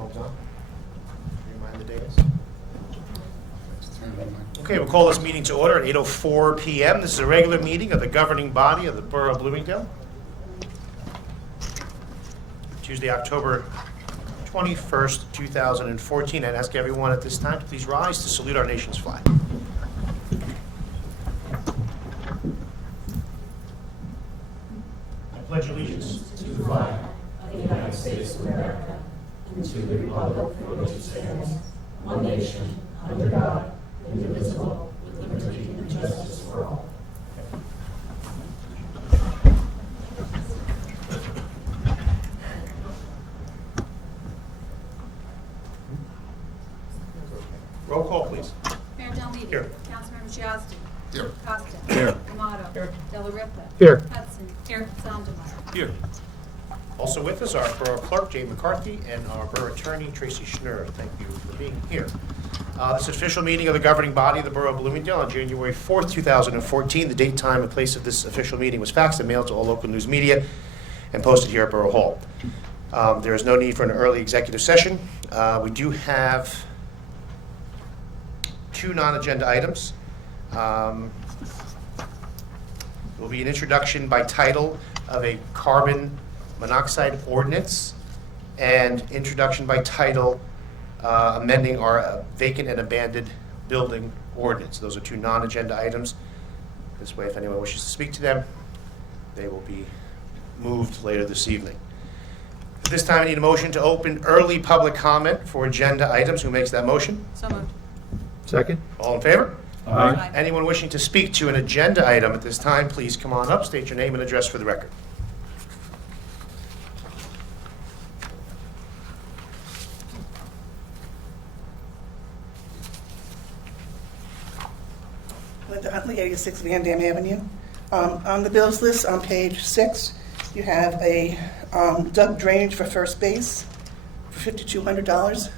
Microphone's on. Remind the dais. Okay, we'll call this meeting to order at 8:04 p.m. This is a regular meeting of the governing body of the Borough of Bloomingdale. Tuesday, October 21st, 2014. I'd ask everyone at this time to please rise to salute our nation's flag. I pledge allegiance to the flag of the United States of America and to the republic for which it stands, one nation, under God, indivisible, with liberty and justice for all. Roll call, please. Mayor Delmeedy. Here. Councilmember Giusti. Here. Costa. Here. Amato. Here. Della Ripa. Here. Hudson. Here. Sandemeyer. Here. Also with us are our Borough Clerk, Jay McCarthy, and our Borough Attorney, Tracy Schnurr. Thank you for being here. This official meeting of the governing body of the Borough of Bloomingdale on January 4th, 2014. The date, time, and place of this official meeting was faxed and mailed to all local news media and posted here at Borough Hall. There is no need for an early executive session. We do have two non-agenda items. There will be an introduction by title of a carbon monoxide ordinance and introduction by title amending our vacant and abandoned building ordinance. Those are two non-agenda items. This way, if anyone wishes to speak to them, they will be moved later this evening. At this time, I need a motion to open early public comment for agenda items. Who makes that motion? So moved. Second? All in favor? Aye. Anyone wishing to speak to an agenda item at this time, please come on up, state your name and address for the record. Linda Huntley, 86 Van Dam Avenue. On the bills list on page 6, you have a dug drainage for first base for $5,200.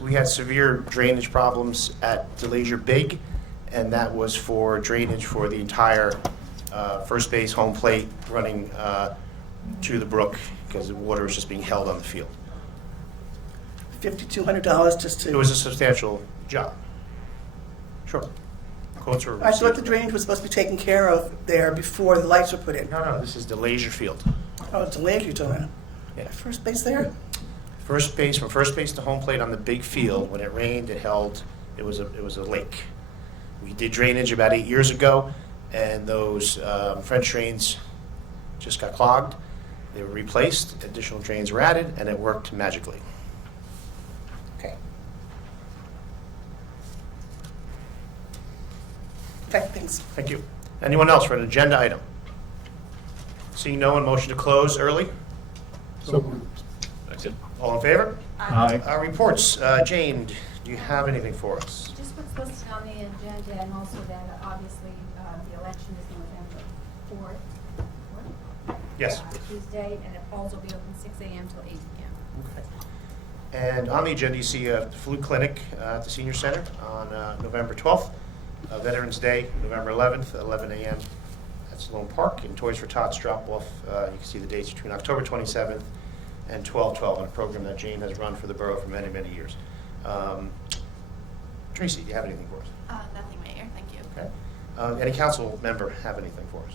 We had severe drainage problems at DeLazier Big, and that was for drainage for the entire first base home plate running to the brook because the water was just being held on the field. $5,200 just It to... was a substantial job. Sure. Quotes were I thought the received. drainage was supposed to be taken care of there before the lights were put in. No, this is DeLazier Field. Oh, it's delayed you doing it. Yeah. First base there? First base, from first base to home plate on the big field, when it rained, it was a lake. We did drainage about 8 years ago, and those French drains just got clogged. They were replaced, additional drains were added, and it worked magically. Okay. Okay, thanks. Thank you. Anyone else for an agenda item? Seeing no one, motion to close early. So All in favor? Aye. Reports. Jane, do you have anything for us? Just what's listed on the agenda, and also that obviously the election is November 4th. Yes. Tuesday, and the polls will be open 6 a.m. till 8 p.m. And on the agenda, you see a flu clinic at the Senior Center on November 12th, Veterans Day, November 11th, 11 a.m. at Sloan Park, and Toys for Tots drop-off. You can see the dates between October 27th and 12/12 on a program that Jane has run for the borough for many, many years. Tracy, do you have anything for us? Nothing, Mayor. Thank you. Okay. Any council member have anything for us?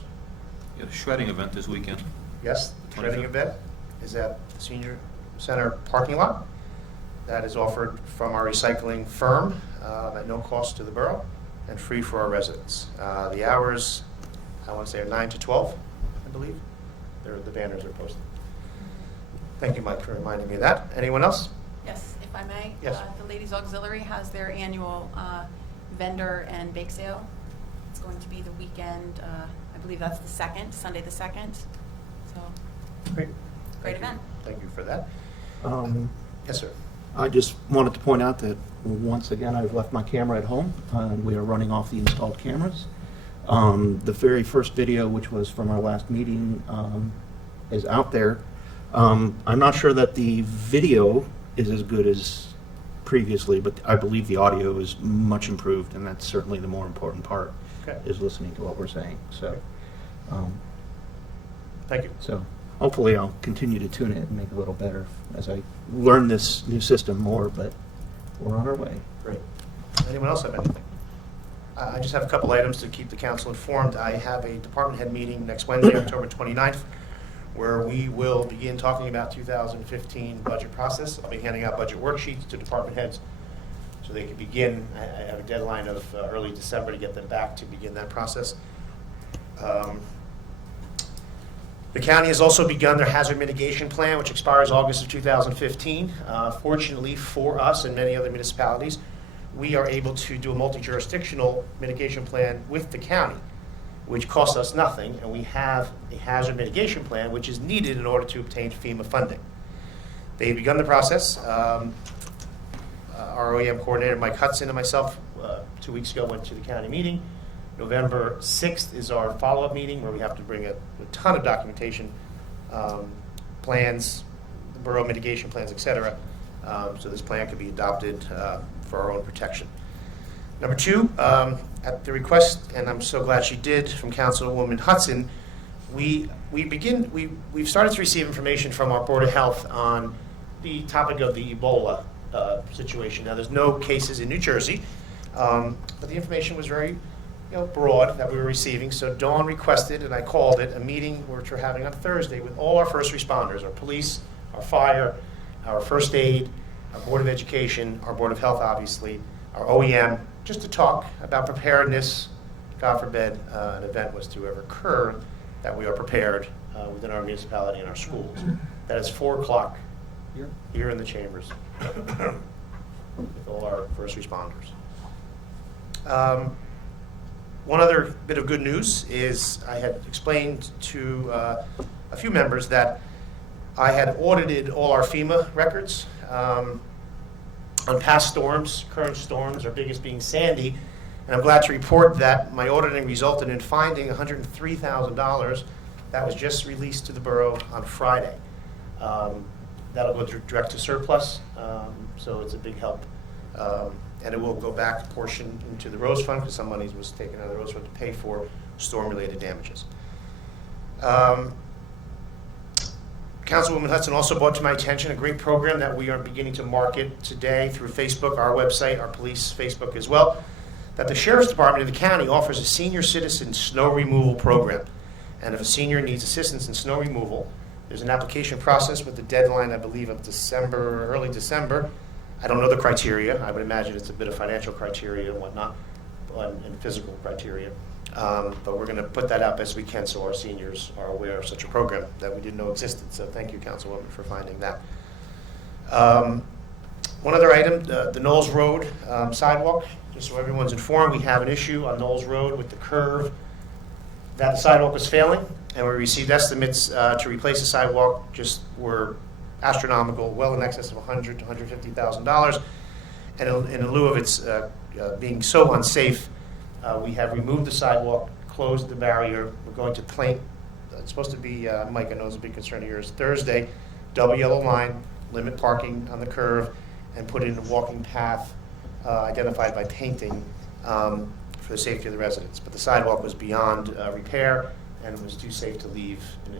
Yeah, shredding event this weekend. Yes, the shredding 25th. event is at the Senior Center parking lot. That is offered from our recycling firm at no cost to the borough and free for our residents. The hours, I want to say, are 9 to 12, I believe. The banners are posted. Thank you, Mike, for reminding me of that. Anyone else? Yes, if I may. Yes. The Ladies Auxiliary has their annual vendor and bake sale. It's going to be the weekend, I believe that's the 2nd, Sunday the 2nd. So, Great. great Thank you. event. Thank you for that. Yes, sir. I just wanted to point out that once again, I've left my camera at home. We are running off the installed cameras. The very first video, which was from our last meeting, is out there. I'm not sure that the video is as good as previously, but I believe the audio is much improved, and that's certainly the more important part, Okay. is listening to what we're saying. So, Thank you. so hopefully I'll continue to tune it and make it a little better as I learn this new system more, but we're on our way. Great. Anyone else have anything? I just have a couple items to keep the council informed. I have a department head meeting next Wednesday, October 29th, where we will begin talking about 2015 budget process. I'll be handing out budget worksheets to department heads so they can begin. I have a deadline of early December to get them back to begin that process. The county has also begun their hazard mitigation plan, which expires August of 2015. Fortunately for us and many other municipalities, we are able to do a multi-jurisdictional mitigation plan with the county, which costs us nothing, and we have a hazard mitigation plan which is needed in order to obtain FEMA funding. They've begun the process. Our OEM coordinator, Mike Hudson, and myself, 2 weeks ago went to the county meeting. November 6th is our follow-up meeting where we have to bring a ton of documentation, plans, the borough mitigation plans, et cetera, so this plan could be adopted for our own protection. Number two, at the request, and I'm so glad she did, from Councilwoman Hudson, we've started to receive information from our Board of Health on the topic of the Ebola situation. Now, there's no cases in New Jersey, but the information was very broad that we were receiving. So Dawn requested, and I called it, a meeting which we're having on Thursday with all our first responders, our police, our fire, our first aid, our Board of Education, our Board of Health, obviously, our OEM, just to talk about preparedness. God forbid an event was to ever occur, that we are prepared within our municipality and our schools. That is 4 o'clock here in the chambers with all our first responders. One other bit of good news is I had explained to a few members that I had audited all our FEMA records on past storms, current storms, our biggest being Sandy, and I'm glad to report that my auditing resulted in finding $103,000 that was just released to the borough on Friday. That'll go direct to surplus, so it's a big help. And it will go back a portion into the Rose Fund, because some money was taken out of the Rose Fund to pay for storm-related damages. Councilwoman Hudson also brought to my attention a great program that we are beginning to market today through Facebook, our website, our police Facebook as well, that the Sheriff's Department of the county offers a senior citizen snow removal program. And if a senior needs assistance in snow removal, there's an application process with the deadline, I believe, of December, early December. I don't know the criteria. I would imagine it's a bit of financial criteria and whatnot, and physical criteria. But we're going to put that out best we can so our seniors are aware of such a program that we didn't know existed. So thank you, Councilwoman, for finding that. One other item, the Knowles Road sidewalk. Just so everyone's informed, we have an issue on Knowles Road with the curve that the sidewalk was failing, and we received estimates to replace the sidewalk just were astronomical, well in excess of $100,000 to $150,000. And in lieu of its being so unsafe, we have removed the sidewalk, closed the barrier. We're going to paint, it's supposed to be, Mike, I know it's a big concern of yours, Thursday, double yellow line, limit parking on the curve, and put in a walking path identified by painting for the safety of the residents. But the sidewalk was beyond repair and was too unsafe to leave in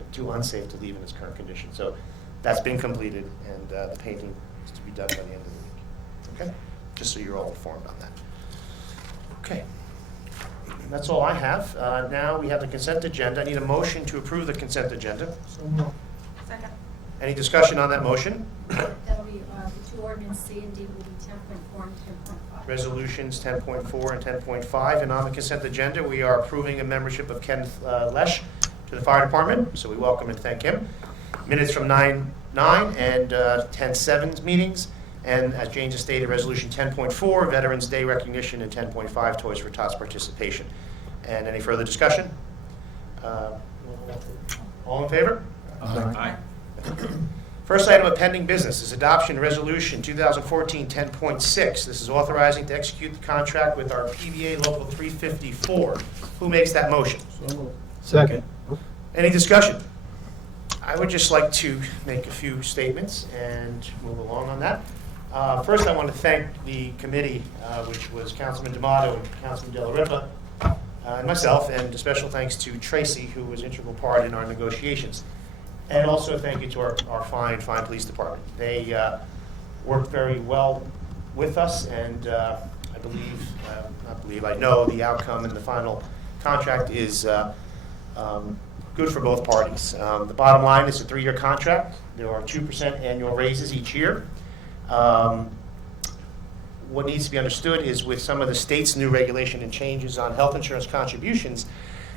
its current condition. So that's been completed, and the painting is to be done by the end of the week. Okay? Just so you're all informed on that. Okay. That's all I have. Now we have the consent agenda. I need a motion to approve the consent agenda. Second. Any discussion on that motion? That'll be the two ordinance C and D will be 10.4 and 10.5. Resolutions 10.4 and 10.5. And on the consent agenda, we are approving a membership of Kenneth Lesh to the fire department. So we welcome and thank him. Minutes from 9/9 and 10/7 meetings. And as James has stated, Resolution 10.4, Veterans Day recognition, and 10.5, Toys for Tots participation. And any further discussion? All in favor? Aye. First item of pending business is adoption resolution 2014-10.6. This is authorizing to execute the contract with our PBA Local 354. Who makes that motion? Second. Any discussion? I would just like to make a few statements and move along on that. First, I want to thank the committee, which was Councilman D'Amato and Councilman Della Ripa, and myself, and a special thanks to Tracy, who was an integral part in our negotiations. And also thank you to our fine police department. They worked very well with us, and I know the outcome in the final contract is good for both parties. The bottom line is a 3-year contract. There are 2% annual raises each year. What needs to be understood is with some of the state's new regulation and changes on health insurance contributions,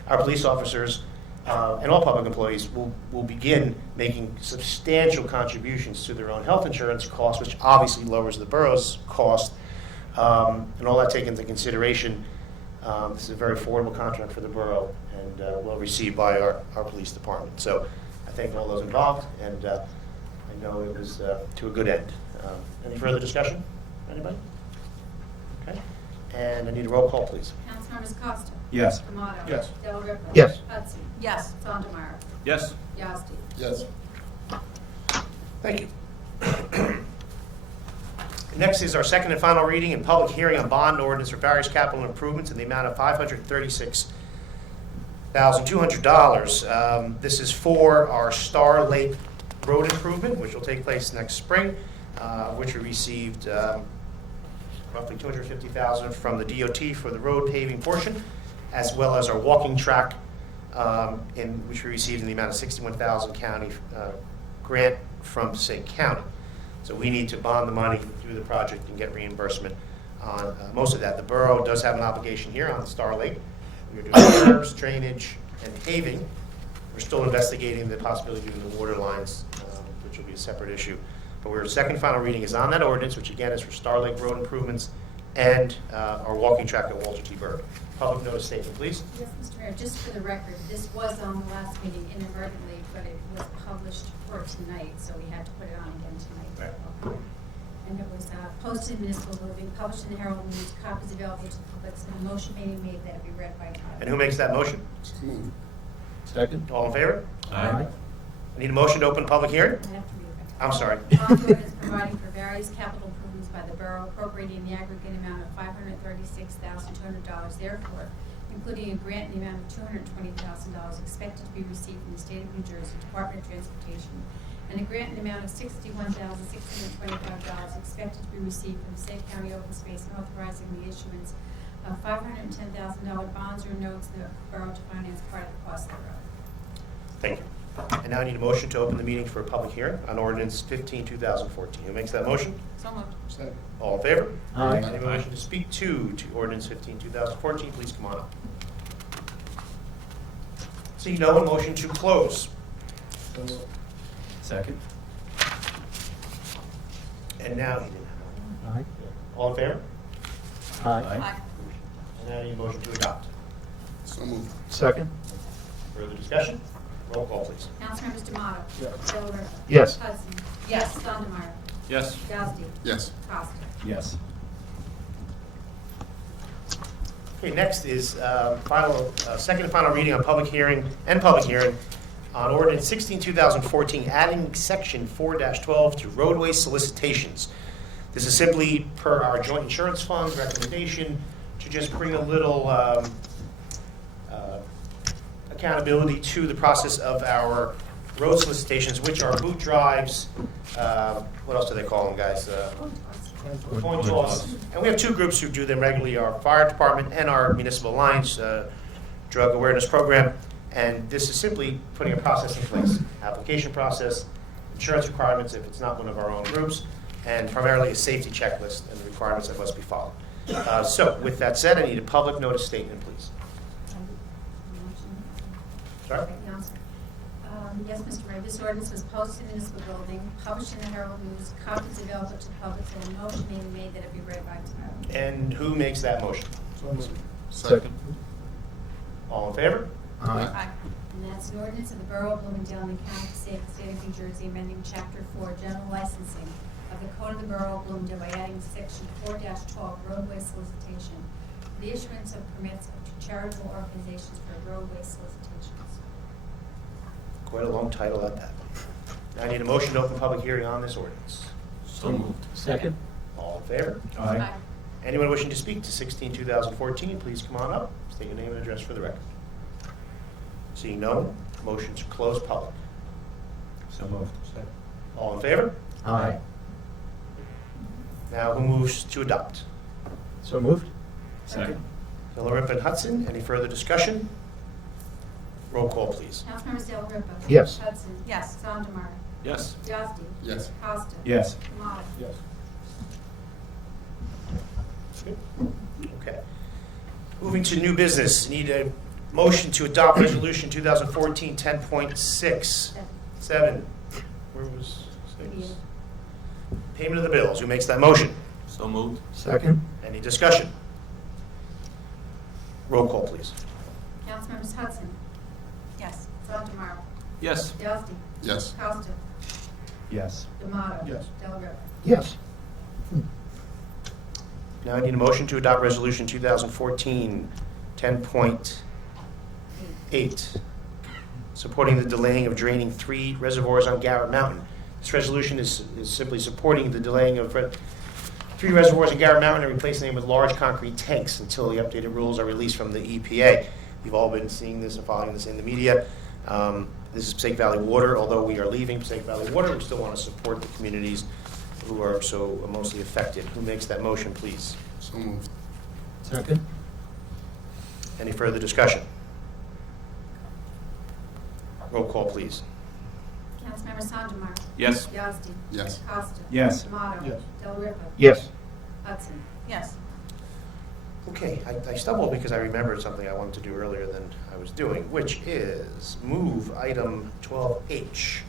our police officers and all public employees will begin making substantial contributions to their own health insurance costs, which obviously lowers the borough's cost. And all that taken into consideration, this is a very affordable contract for the borough and well received by our police department. So I thank all those involved, and I know it was to a good end. Any further discussion? Anybody? Okay. And I need a roll call, please. Councilmembers Costa. Yes. D'Amato. Yes. Del Rippe. Yes. Hudson. Yes. Sondemire. Yes. Yazdi. Yes. Thank you. Next is our second and final reading and public hearing on bond ordinance for various capital improvements in the amount of $536,200. This is for our Star Lake Road improvement, which will take place next spring, which we received roughly $250,000 from the DOT for the road paving portion, as well as our walking track, which we received in the amount of $61,000 county grant from Passaic County. So we need to bond the money through the project and get reimbursement on most of that. The borough does have an obligation here on Star Lake. We're doing curbs, drainage, and paving. We're still investigating the possibility of doing the water lines, which will be a separate issue. But our second and final reading is on that ordinance, which again is for Star Lake Road improvements and our walking track at Walter T. Berg. Public notice statement, please. Yes, Mr. Mayor, just for the record, this was on the last meeting inadvertently, but it was published for tonight, so we had to put it on again tonight. Right. And it was posted in municipal building, published in the Herald News, copies available to the public, so a motion being made that it be read by title. And who makes that motion? Second? All in favor? Aye. I need a motion to open public hearing? I have to read it. I'm sorry. Bond ordinance providing for various capital improvements by the borough appropriating the aggregate amount of $536,200, therefore, including a grant in the amount of $220,000 expected to be received from the state of New Jersey Department of Transportation, and a grant in the amount of $61,625 expected to be received from Passaic County Open Space, and authorizing the issuance of $510,000 bonds or notes in the borough to finance part of the cost thereof. Thank you. And now I need a motion to open the meeting for a public hearing on ordinance 15/2014. Who makes that motion? So moved. Second. All in favor? Aye. Anyone wishing to speak to ordinance 15/2014, please come on up. See no one, motion to close. Second. And now he didn't have Aye. one. All in favor? Aye. Aye. And now I need a motion to adopt. So moved. Second? Further discussion? Roll call, please. Councilmembers D'Amato. Del Rippe. Yes. Hudson. Yes. Sondemire. Yes. Yazdi. Yes. Costa. Yes. Okay, next is second and final reading on public hearing on ordinance 16/2014, adding section 4-12 to roadway solicitations. This is simply per our joint insurance fund's recommendation to just bring a little accountability to the process of our road solicitations, which are boot drives, what else do they call them, guys? Coin toss. And we have two groups who do them regularly, our fire department and our municipal alliance drug awareness program. And this is simply putting a process in place, application process, insurance requirements if it's not one of our own groups, and primarily a safety checklist and the requirements that must be followed. So with that said, I need a public notice statement, please. Sorry? Yes, Mr. Mayor, this ordinance was posted in the municipal building, published in the Herald News, copies available to the public, so a motion being made that it be read by title. And who makes that motion? So moved. Second. All in favor? Aye. And that's an ordinance of the Borough of Bloomingdale and the County of Passaic, State of New Jersey, amending Chapter 4, General Licensing of the Code of the Borough of Bloomingdale by adding Section 4-12, Roadway Solicitation, for the issuance of permits to charitable organizations for roadway solicitations. Quite a long title at that. Now I need a motion to open public hearing on this ordinance. So moved. Second? All in favor? Aye. Anyone wishing to speak to 16/2014, please come on up, state your name and address for the record. Seeing no one, motion to close public. So moved. All in favor? Aye. Now who moves to adopt? So moved? Second. Delariva and Hudson, any further discussion? Roll call, please. Councilmembers Delariva. Yes. Hudson. Yes. Sondemire. Yes. Yazdi. Yes. Costa. Yes. Demotta. Yes. Okay. Moving to new business, need a motion to adopt resolution 2014 10.6. 7. Where was 6? Payment of the bills. Who makes that motion? So moved. Second? Any discussion? Roll call, please. Councilmembers Hudson. Yes. Sondemire. Yes. Yazdi. Yes. Costa. Yes. Demotta. Yes. Delariva. Yes. Now I need a motion to adopt resolution 2014 10.8, supporting the delaying of draining 3 reservoirs on Garrett Mountain. This resolution is simply supporting the delaying of 3 reservoirs in Garrett Mountain and replacing them with large concrete tanks until the updated rules are released from the EPA. You've all been seeing this and following this in the media. This is Passaic Valley Water. Although we are leaving Passaic Valley Water, we still want to support the communities who are so mostly affected. Who makes that motion, please? So moved. Second? Any further discussion? Roll call, please. Councilmember Sondemire. Yes. Yazdi. Yes. Costa. Yes. Demotta. Yes. Delariva. Yes. Hudson. Yes. Okay, I stumbled because I remembered something I wanted to do earlier than I was doing, which is move item 12H,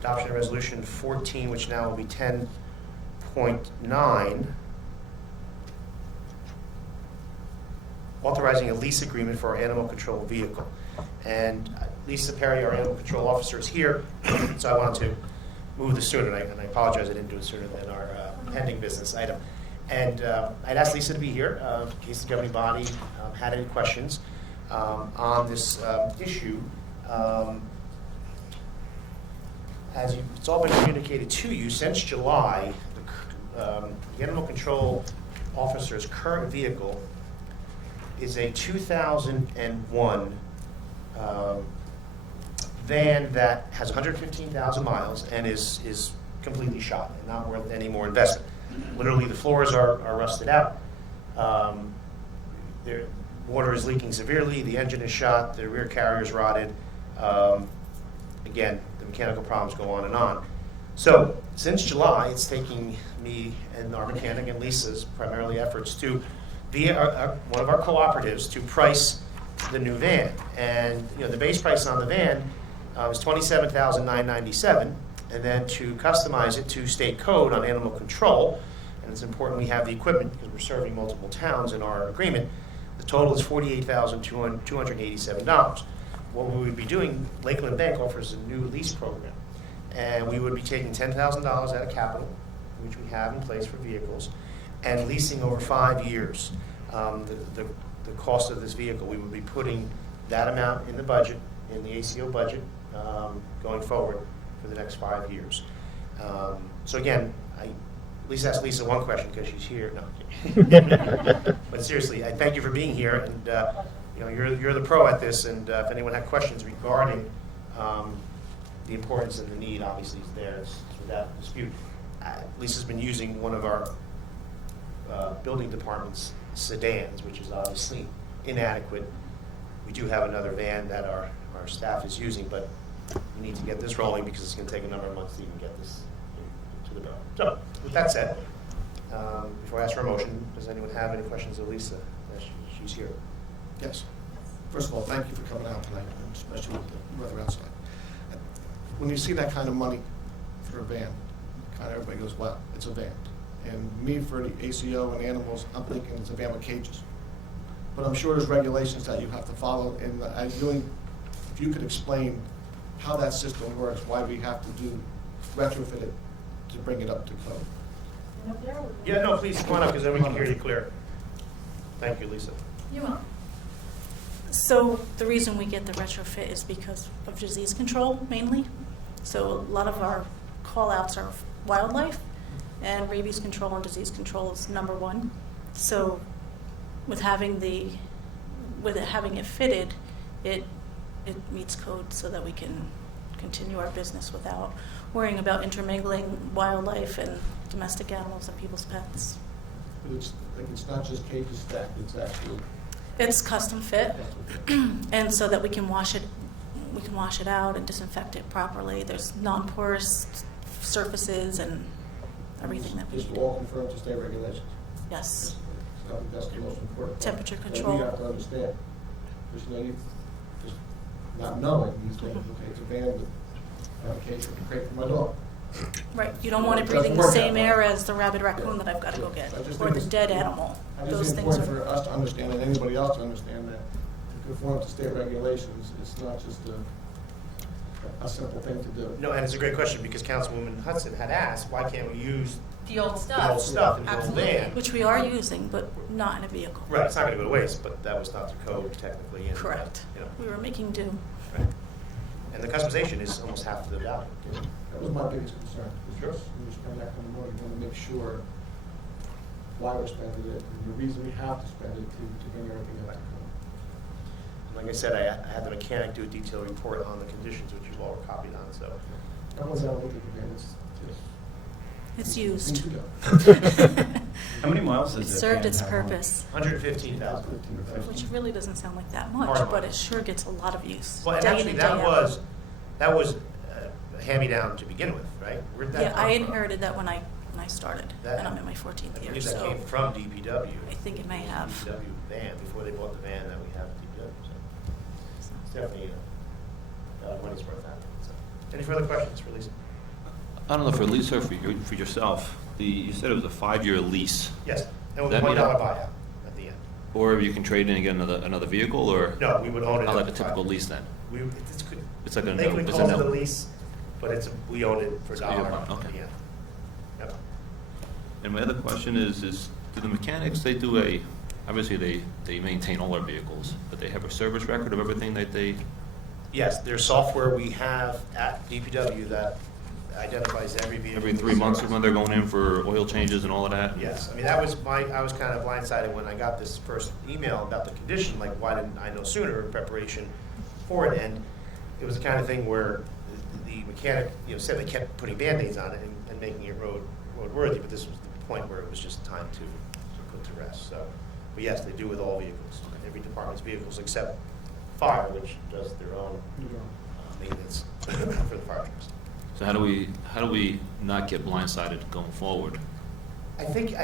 adoption of resolution 14, which now will be 10.9, authorizing a lease agreement for our animal control vehicle. And Lisa Perry, our animal control officer, is here, so I wanted to move this sooner, and I apologize I didn't do it sooner than our pending business item. And I'd asked Lisa to be here in case the governing body had any questions on this issue. It's all been communicated to you since July. The animal control officer's current vehicle is a 2001 van that has 115,000 miles and is completely shot and not worth any more investment. Literally, the floors are rusted out. Water is leaking severely. The engine is shot. The rear carrier is rotted. Again, the mechanical problems go on and on. So, since July, it's taking me and our mechanic and Lisa's primarily efforts to, via one of our cooperatives, to price the new van. And the base price on the van is $27,997. And then to customize it to state code on animal control, and it's important we have the equipment because we're serving multiple towns in our agreement, the total is $48,287. What we would be doing, Lakeland Bank offers a new lease program, and we would be taking $10,000 out of capital, which we have in place for vehicles, and leasing over 5 years. The cost of this vehicle, we would be putting that amount in the budget, in the ACO budget, going forward for the next 5 years. So again, I at least ask Lisa one question because she's here. No, but seriously, I thank you for being here, and you're the pro at this. And if anyone had questions regarding the importance and the need, obviously is there. It's without dispute. Lisa's been using one of our building department's sedans, which is obviously inadequate. We do have another van that our staff is using, but we need to get this rolling because it's going to take a number of months to even get this to the borough. So, with that said, before I ask for a motion, does anyone have any questions of Lisa? She's here. Yes. First of all, thank you for coming out tonight, and especially with the weather outside. When you see that kind of money for a van, kind of everybody goes, wow, it's a van. And me, for the ACO and animals, I'm thinking it's a van with cages. But I'm sure there's regulations that you have to follow, and if you could explain how that system works, why we have to retrofit it to bring it up to code. Yeah, no, please come on up because then we can hear you clear. Thank you, Lisa. You will. So the reason we get the retrofit is because of disease control mainly. So a lot of our call-outs are wildlife, and rabies control and disease control is number one. So with having it fitted, it meets code so that we can continue our business without worrying about intermingling wildlife and domestic animals and people's pets. But it's, like, it's not just cages stacked, it's actually. It's custom fit, and so that we can wash it out and disinfect it properly. There's non-porous surfaces and everything that we Just need. all confirmed to state regulations. Yes. So I think that's the most important part. Temperature And control. we have to understand, because you know, you just not knowing, you think, okay, it's a van with application to crate for my dog. Right, you don't want it It doesn't breathing the work same that way. air as the rabid raccoon that I've got to go get, I just or think the it's- dead animal. I just Those think things it's important are, for us to understand and anybody else to understand that to conform to state regulations, it's not just a simple thing to do. No, and it's a great question, because Councilwoman Hudson had asked, why can't we use The old the stuff. old stuff in the old Absolutely. van? which we are using, but not in a vehicle. Right, it's not gonna go to waste, but that was not the code technically. And, Correct. you know, We were making do. right. And the customization is almost half the value. That was my biggest concern, because when you spend that kind of money, you want to make sure why we're spending it, and the reason we have to spend it to bring everything up to code. Like I said, I had the mechanic do a detailed report on the conditions, which you've all copied on, so. Everyone's out looking for van, it's It's needs used. to go. How many miles It does that served van its have on it? purpose, 115,000. which really doesn't sound like that Hard much, one. but it sure gets a lot of use. Well, and day in actually, and that day out. was a hand-me-down to begin with, right? Where'd that Yeah, come I from? inherited that when I started, That- and I'm in my 14th I year, believe that so came from DPW. I think it may have. DPW van, before they bought the van that we have at DPW, so it's definitely money's worth out of it, so. Any further questions for Lisa? I don't know, for Lisa or for yourself, you said it was a 5-year lease, Yes, and with That $1 mean- buyout at the end. or you can trade in and get another vehicle, or? No, we would own it. How like at a the typical time. lease then? It's good. It's like a They no, could it's call a it a no. lease, but we own it for It's $1 a year at one, okay. the end. Yep. And my other question is do the mechanics, obviously they maintain all our vehicles, but they have a service record of everything that they? Yes, there's software we have at DPW that identifies every vehicle. Every 3 months when they're going in for oil changes and all of that? Yes, I mean, I was kind of blindsided when I got this first email about the condition, like, why didn't I know sooner in preparation for it? And it was the kind of thing where the mechanic, said they kept putting Band-Aids on it and making it roadworthy, but this was the point where it was just time to put to rest, so. But yes, they do with all vehicles, every department's vehicles except fire, which does their own maintenance for the fire trucks. So how do we not get blindsided going forward? I think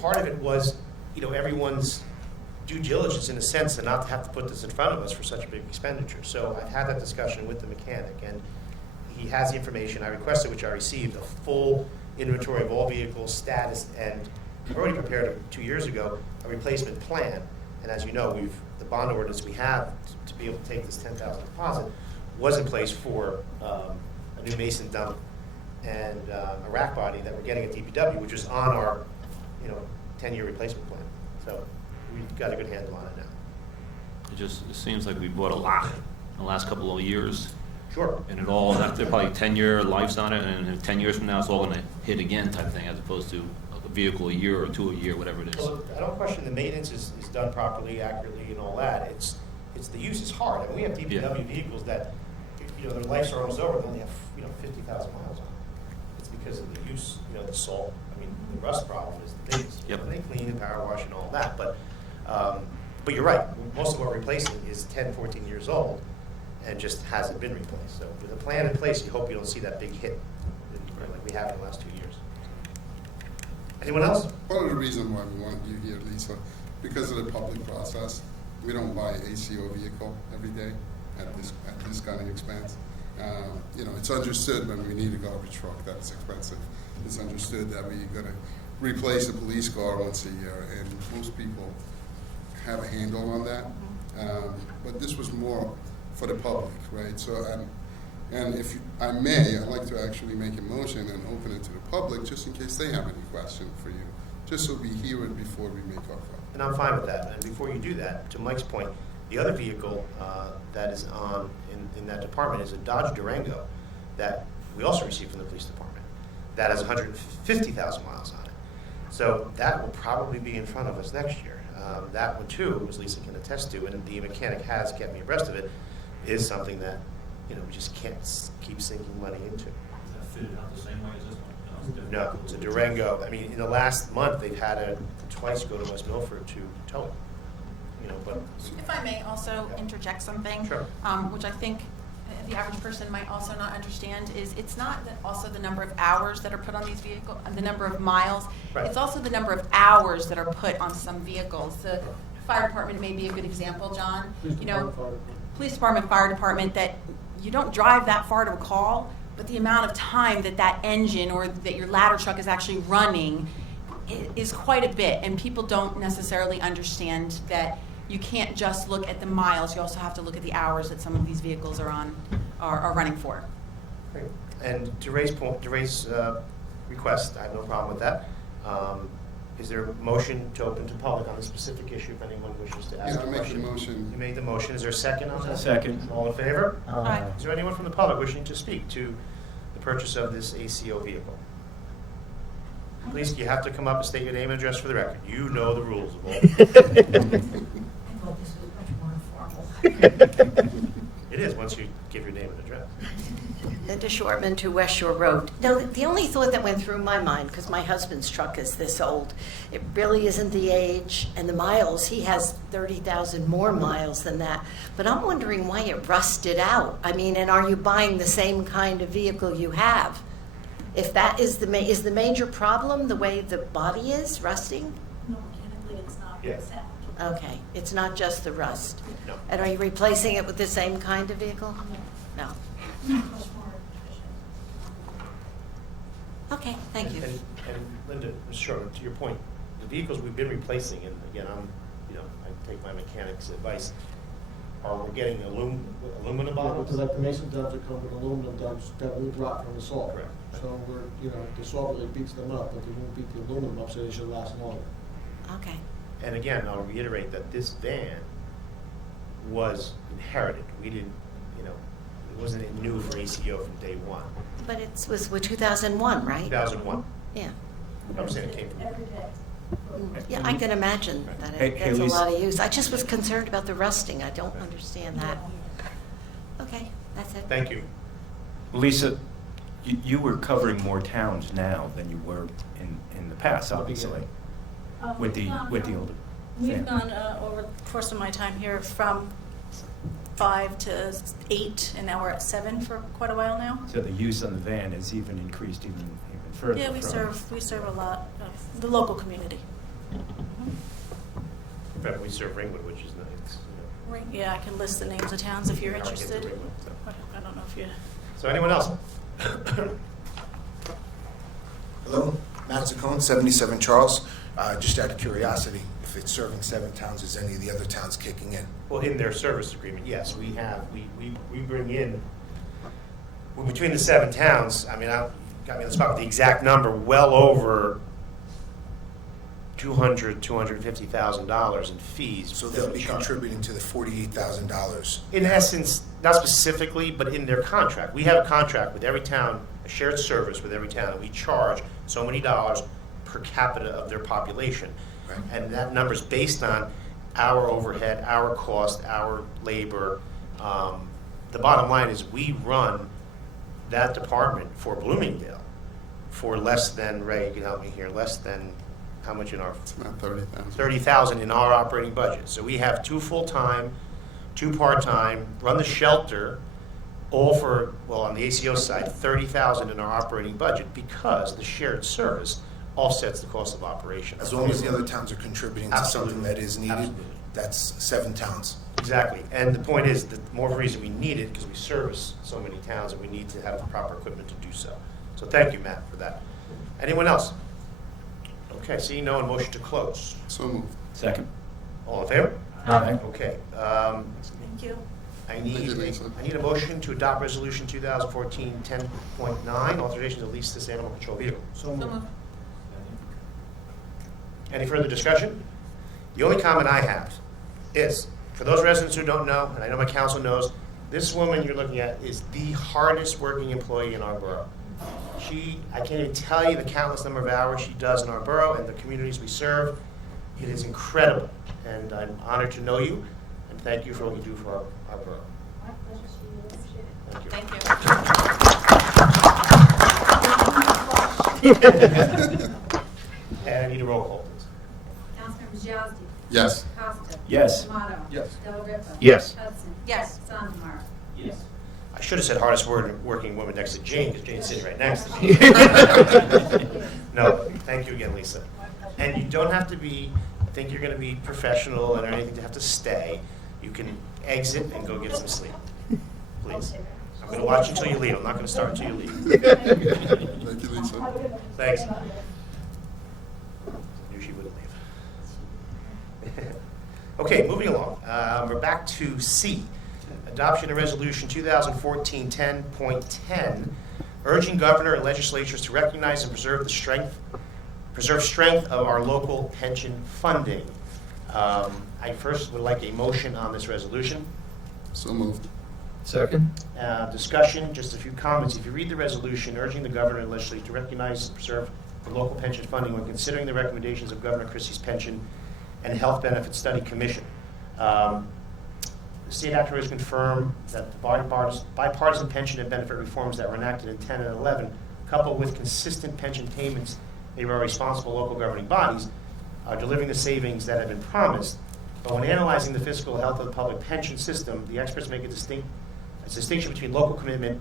part of it was, everyone's due diligence in a sense to not have to put this in front of us for such a big expenditure. So I've had that discussion with the mechanic, and he has the information I requested, which I received, a full inventory of all vehicles, status, and I've already prepared 2 years ago a replacement plan. And as you know, the bond ordinance we have to be able to take this $10,000 deposit was in place for a new mason dump and a rack body that we're getting at DPW, which is on our 10-year replacement plan. So we've got a good handle on it now. It seems like we bought a lot in the last couple of years, Sure. and it all, after probably 10-year lives on it, and in 10 years from now, it's all gonna hit again type thing, as opposed to a vehicle a year or two a year, whatever it is. Well, I don't question the maintenance is done properly, accurately, and all that. It's the use is hard. I mean, we have DPW vehicles that, their lives are almost over, they only have, 50,000 miles on them. It's because of the use, the salt. I mean, the rust problem is the biggest. Yep. And they clean and power wash and all that, but you're right. Most of what we're replacing is 10, 14 years old and just hasn't been replaced. So with a plan in place, you hope you don't see that big hit like we have in the last 2 years. Anyone else? Part of the reason why we want you here, Lisa, because of the public process. We don't buy ACO vehicle every day at this kind of expense. It's understood when we need a garbage truck that it's expensive. It's understood that we're going to replace a police car once a year, and most people have a handle on that. But this was more for the public, right? So, and if I may, I'd like to actually make a motion and open it to the public, just in case they have any question for you, just so we hear it before we make our vote. And I'm fine with that. And before you do that, to Mike's point, the other vehicle that is on in that department is a Dodge Durango that we also received from the police department. That has 150,000 miles on it. So that will probably be in front of us next year. That one too, as Lisa can attest to, and the mechanic has kept me abreast of it, is something that we just can't keep sinking money into. fitted out the same way as this one? No, it's a Durango. I mean, in the last month, they've had to twice go to West Milford to tow it. You know, but If I may also interject something. Sure. Which I think the average person might also not understand, is it's not that also the number of hours that are put on these vehicles, the number of miles. Right. It's also the number of hours that are put on some vehicles. The fire department may be a good example, John. You know, police department, fire department, that you don't drive that far to a call, but the amount of time that that engine or that your ladder truck is actually running is quite a bit, and people don't necessarily understand that you can't just look at the miles, you also have to look at the hours that some of these vehicles are running for. Great. And to Ray's request, I have no problem with that. Is there a motion to open to public on this specific issue if anyone wishes to ask Yeah, a I make the question? motion. You made the motion. Is there a second on that? Second. All in favor? Aye. Is there anyone from the public wishing to speak to the purchase of this ACO vehicle? Please, you have to come up and state your name and address for the record. You know the rules of all. I thought this was much more informal. It is, once you give your name and address. Linda Shortman, 2 West Shore Road. Now, the only thought that went through my mind, because my husband's truck is this old, it really isn't the age and the miles. He has 30,000 more miles than that. But I'm wondering why it rusted out. I mean, and are you buying the same kind of vehicle you have? If that is is the major problem, the way the body is rusting? No, mechanically, it's not Yeah. sound. Okay, it's not just the rust. No. And are you replacing it with the same kind of vehicle? No. Much more efficient. Okay, thank you. And Linda, Ms. Sherman, to your point, the vehicles we've been replacing, and again, I take my mechanic's advice, we're getting aluminum bottles? Because like the mason dubs that come with aluminum dubs that won't rot from the salt. Correct. So the salt really beats them up, but they won't beat the aluminum up, so they should last longer. Okay. And again, I'll reiterate that this van was inherited. We didn't, it wasn't new for ACO from day one. But it was 2001, right? 2001. Yeah. I'm saying it came from. Every day. Yeah, I can imagine that Hey, that's a Lisa. lot of use. I just was concerned about the rusting. I don't understand that. Okay, that's it. Thank you. Lisa, you were covering more towns now than you were in the past, obviously, with the older We've fan. gone over the course of my time here from 5 to 8, and now we're at 7 for quite a while now. So the use on the van has even increased even further. Yeah, we from- serve a lot of the local community. In fact, we serve Ringwood, which is nice. Right, yeah, I can list the names of towns if you're I'll get to interested. Ringwood, so. I don't know if you. So anyone else? Hello, Matt Zaccone, 77 Charles. Just out of curiosity, if it's serving 7 towns, is any of the other towns kicking in? Well, in their service agreement, yes, we have, we bring in, well, between the 7 towns, I mean, got me on the spot with the exact number, well over $250,000 in fees. So that they'll we be charge. contributing to the $48,000. In essence, not specifically, but in their contract. We have a contract with every town, a shared service with every town, and we charge so many dollars per capita of their population. Right. And that number is based on our overhead, our cost, our labor. The bottom line is we run that department for Bloomingdale for less than, Ray, you can help me here, less than, how much in our? It's about 30,000. 30,000 in our operating budget. So we have 2 full-time, 2 part-time, run the shelter, all for, well, on the ACO side, 30,000 in our operating budget because the shared service offsets the cost of operation. As long as the other towns are contributing to something Absolutely. that is needed, Absolutely. that's 7 towns. Exactly. And the point is, the more reason we need it because we service so many towns and we need to have the proper equipment to do so. So thank you, Matt, for that. Anyone else? Okay, seeing no one, motion to close. So moved. Second. All in favor? Aye. Okay. Thank you. I Thank you, need Lisa. a motion to adopt resolution 2014-10.9, authorization to lease this animal control vehicle. So So moved. moved. Any further discussion? The only comment I have is, for those residents who don't know, and I know my council knows, this woman you're looking at is the hardest working employee in our borough. I can't even tell you the countless number of hours she does in our borough and the communities we serve. It is incredible, and I'm honored to know you, and thank you for what you do for our borough. My pleasure, Steve. Appreciate it. Thank you. Thank you. And I need a roll call, please. Councilmember Yasi. Yes. Costa. Yes. Tomato. Yes. Del Ripa. Yes. Hudson. Yes. Sondemire. Yes. I should have said hardest working woman next to Jane, because Jane's sitting right next to me. No, thank you again, Lisa. And you don't have to think you're going to be professional and anything to have to stay. You can exit and go get some sleep, please. I'm going to watch until you leave. I'm not going to start until you leave. Thank you, Lisa. Thanks. Knew she wouldn't leave. Okay, moving along. We're back to C. Adoption of Resolution 2014-10.10, urging governor and legislatures to recognize and preserve strength of our local pension funding. I first would like a motion on this resolution. So moved. Second? Discussion, just a few comments. If you read the resolution, urging the governor and legislature to recognize and preserve the local pension funding when considering the recommendations of Governor Christie's Pension and Health Benefits Study Commission. The state actuaries confirm that the bipartisan pension and benefit reforms that were enacted in 10 and 11, coupled with consistent pension payments made by responsible local governing bodies, are delivering the savings that have been promised. But when analyzing the fiscal health of the public pension system, the experts make a distinction between local commitment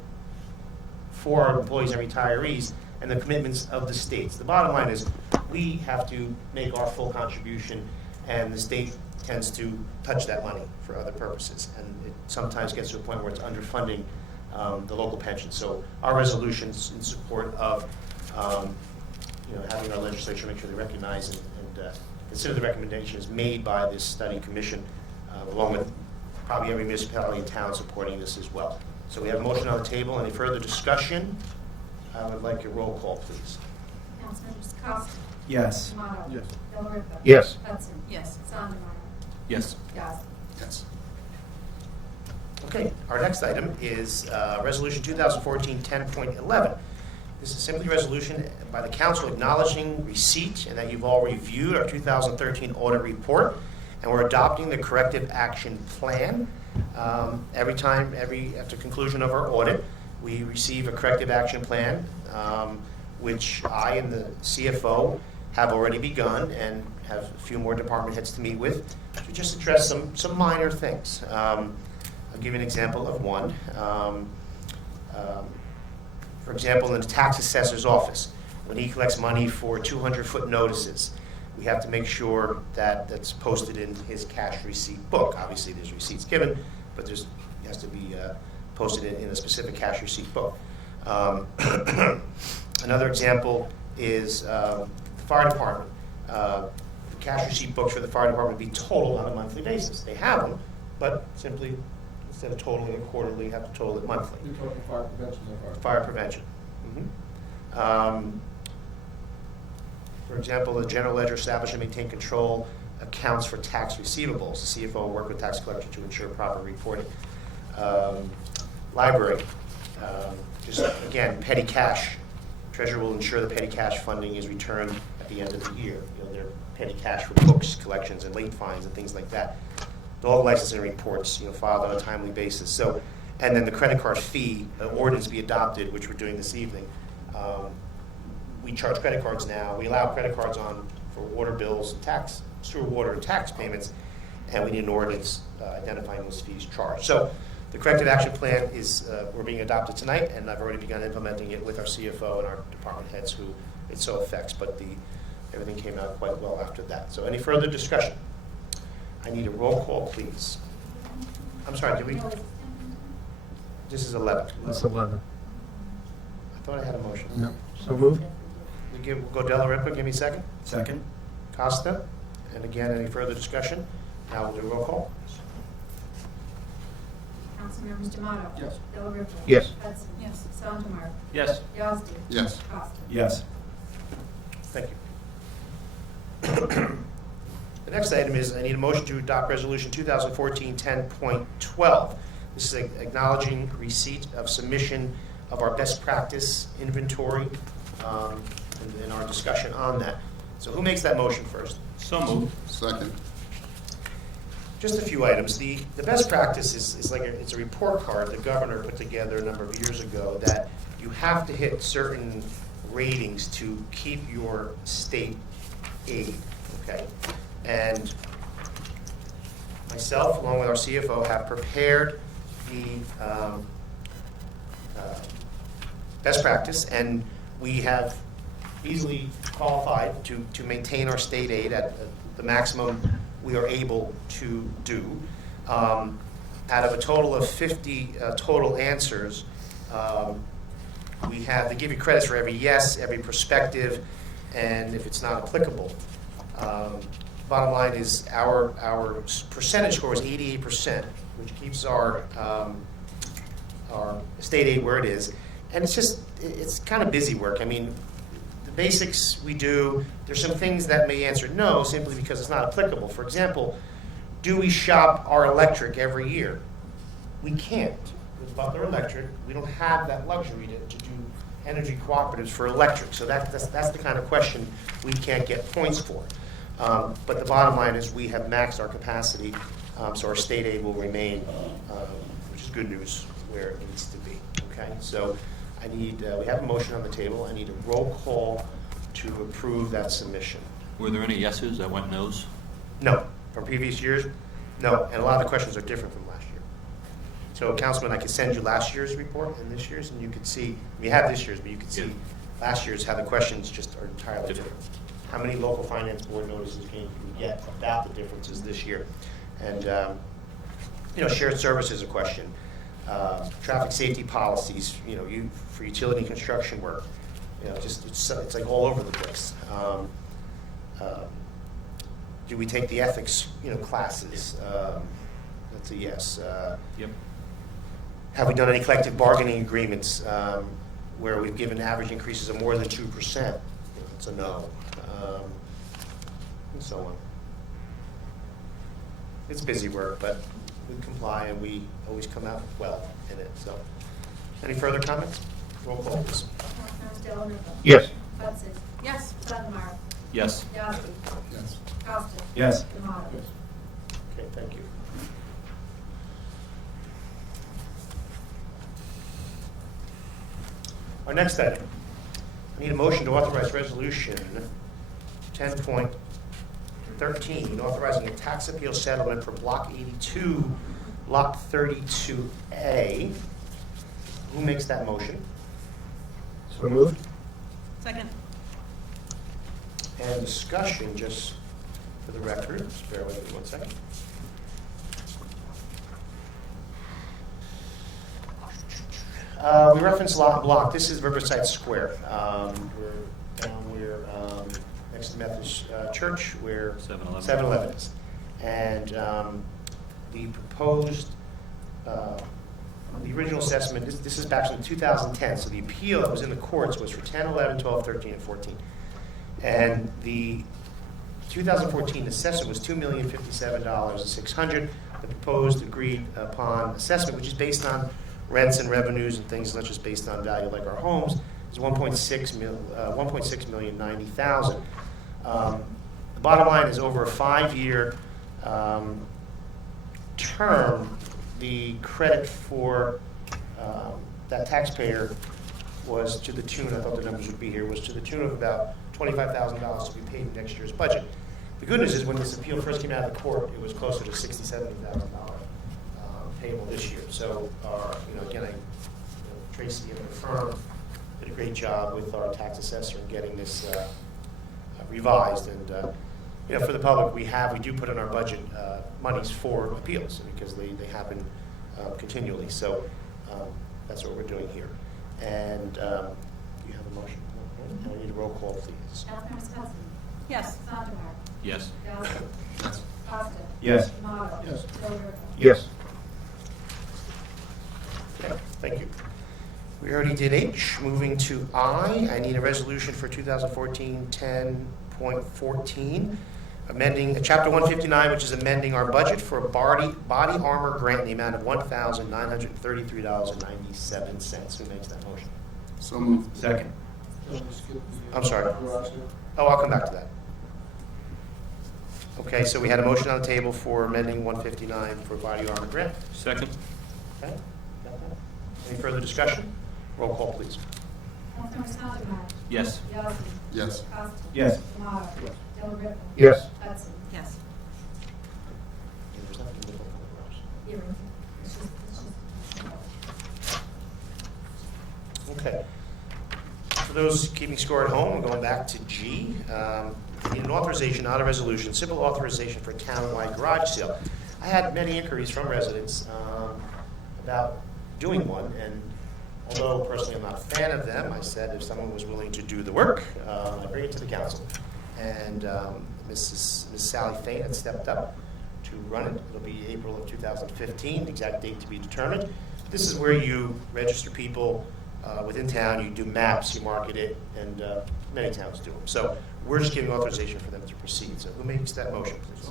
for our employees and retirees and the commitments of the states. The bottom line is we have to make our full contribution, and the state tends to touch that money for other purposes, and it sometimes gets to a point where it's underfunding the local pension. So our resolution's in support of having our legislature make sure they recognize and consider the recommendations made by this study commission, along with probably every municipality in town supporting this as well. So we have a motion on the table. Any further discussion? I would like a roll call, please. Councilmembers Costa. Yes. Tomato. Yes. Del Ripa. Yes. Hudson. Yes. Sondemire. Yes. Yasi. Yes. Okay, our next item is Resolution 2014-10.11. This is simply a resolution by the council acknowledging receipt and that you've all reviewed our 2013 audit report, and we're adopting the corrective action plan. After conclusion of our audit, we receive a corrective action plan, which I and the CFO have already begun and have a few more department heads to meet with to just address some minor things. I'll give you an example of one. For example, in the tax assessor's office, when he collects money for 200-foot notices, we have to make sure that that's posted in his cash receipt book. Obviously, there's receipts given, but it has to be posted in a specific cash receipt book. Another example is the fire department. The cash receipt books for the fire department be totaled on a monthly basis. They have them, but simply, instead of totaling it quarterly, you have to total it monthly. You're talking fire prevention so far. Fire prevention. For example, the general ledger established and maintain control accounts for tax receivables. The CFO will work with tax collector to ensure proper reporting. Library, just again, petty cash. Treasurer will ensure the petty cash funding is returned at the end of the year. Their petty cash for books, collections, and late fines and things like that. Dog licensing reports, filed on a timely basis. So, and then the credit card fee ordinance be adopted, which we're doing this evening. We charge credit cards now. We allow credit cards on for water bills, tax, sewer, water, and tax payments, and we need an ordinance identifying those fees charged. So, the corrective action plan is we're being adopted tonight, and I've already begun implementing it with our CFO and our department heads who it so affects. But everything came out quite well after that. So, any further discussion? I need a roll call, please. I'm sorry, did we? This is 11. That's 11. I thought I had a motion. No. So moved? We'll go Della Ripa, give me a second. Second? Costa, and again, any further discussion? Now we'll do roll call. Councilmembers Tomato. Yes. Del Ripa. Yes. Hudson. Yes. Sondemire. Yes. Yasi. Yes. Costa. Yes. Thank you. The next item is I need a motion to adopt Resolution 2014-10.12. This is acknowledging receipt of submission of our best practice inventory and our discussion on that. So who makes that motion first? So moved. Second. Just a few items. The best practice is like it's a report card the governor put together a number of years ago that you have to hit certain ratings to keep your state aid, okay? And myself, along with our CFO, have prepared the best practice, and we have easily qualified to maintain our state aid at the maximum we are able to do. Out of a total of 50 total answers, they give you credits for every yes, every perspective, and if it's not applicable. Bottom line is our percentage score is 88%, which keeps our state aid where it is. And it's kind of busy work. I mean, the basics we do, there's some things that may answer no simply because it's not applicable. For example, do we shop our electric every year? We can't. With Butler Electric, we don't have that luxury to do energy cooperatives for electric. So that's the kind of question we can't get points for. But the bottom line is we have maxed our capacity, so our state aid will remain, which is good news, where it needs to be. Okay, so we have a motion on the table. I need a roll call to approve that submission. Were there any yeses that went no's? No. From previous years? No. And a lot of the questions are different from last year. So, Councilman, I can send you last year's report and this year's, and you can see, we have this year's, but you can see last year's how the questions just are entirely different. How many local finance board notices can you get about the differences this year? And, shared service is a question. Traffic safety policies, for utility construction work, it's like all over the place. Do we take the ethics, classes? That's a yes. Yep. Have we done any collective bargaining agreements where we've given average increases of more than 2%? It's a no. And so on. It's busy work, but we comply and we always come out well in it. So, any further comments? Roll call, please. Councilmembers Delano. Yes. Hudson. Yes. Sondemire. Yes. Yazdi. Yes. Costa. Yes. D'Amato. Okay, thank you. Our next item, I need a motion to authorize resolution 10.13, authorizing a tax appeal settlement for Block 82, Lot 32A. Who makes that motion? So moved. Second. And discussion, just for the record, just bear with me 1 second. We reference lot and block. This is Riverside Square. We're next to the Methodist Church, where 7-Eleven is. And we proposed the original assessment. This is back in 2010. So the appeal that was in the courts was for 10, 11, 12, 13, and 14. And the 2014 assessment was $2,057,600. The proposed agreed upon assessment, which is based on rents and revenues and things, not just based on value like our homes, is $1.690,000. The bottom line is over a 5-year term, the credit for that taxpayer was to the tune, I thought the numbers would be here, was to the tune of about $25,000 to be paid in next year's budget. The good news is when this appeal first came out of the court, it was closer to $60,000, $70,000 payable this year. So, again, Tracy and the firm did a great job with our tax assessor in getting this revised. And for the public, we do put in our budget monies for appeals because they happen continually. So that's what we're doing here. And do you have a motion? I need a roll call, please. Councilmembers Hudson. Yes. Sondemire. Yes. Yazdi. Yes. Costa. Yes. D'Amato. Yes. Delano. Yes. Okay, thank you. We already did H. Moving to I need a resolution for 2014 10.14, amending Chapter 159, which is amending our budget for a body armor grant in the amount of $1,933.97. Who makes that motion? So moved. Second. I'm sorry. Oh, I'll come back to that. Okay, so we had a motion on the table for amending 159 for body armor grant. Second. Okay. Any further discussion? Roll call, please. Councilmember Sondemire. Yes. Yazdi. Yes. Costa. Yes. Tomato. Delariva. Yes. Hudson. Yes. There's nothing in the book. Here, it's just. Okay. For those keeping score at home, we're going back to G. Need an authorization, not a resolution, simple authorization for townwide garage sale. I had many inquiries from residents about doing one, and although personally I'm not a fan of them, I said if someone was willing to do the work, I'd bring it to the council. And Ms. Sally Fain had stepped up to run it. It'll be April of 2015, exact date to be determined. This is where you register people within town, you do maps, you market it, and many towns do them. So we're just giving authorization for them to proceed. So who makes that motion, please?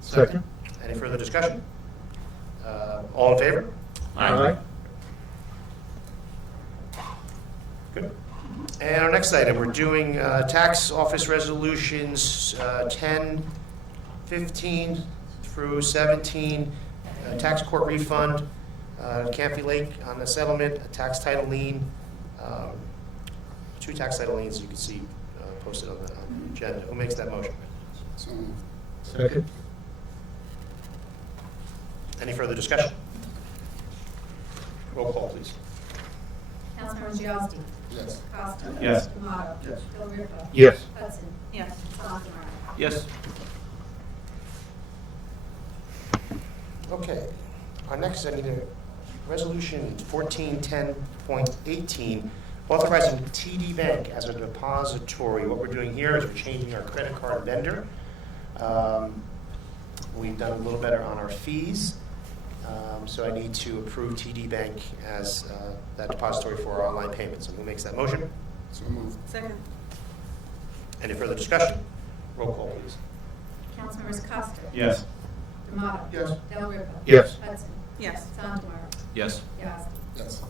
Second. Any further discussion? All in favor? Aye. Good. And our next item, we're doing tax office resolutions 10, 15 through 17, tax court refund, Campy Lake on the settlement, a tax title lien, 2 tax title liens you can see posted on the agenda. Who makes that motion? So moved. Second. Any further discussion? Roll call, please. Councilmember Yazdi. Yes. Costa. Yes. Tomato. Yes. Delariva. Yes. Hudson. Yes. Sondemire. Yes. Okay. Our next, I need a resolution 1410.18, authorizing TD Bank as a depository. What we're doing here is we're changing our credit card vendor. We've done a little better on our fees. So I need to approve TD Bank as that depository for our online payments. So who makes that motion? So moved. Second. Any further discussion? Roll call, please. Councilmembers Costa. Yes. Tomato. Yes. Delariva. Yes. Hudson. Yes. Sondemire. Yes. Yazdi. Yes.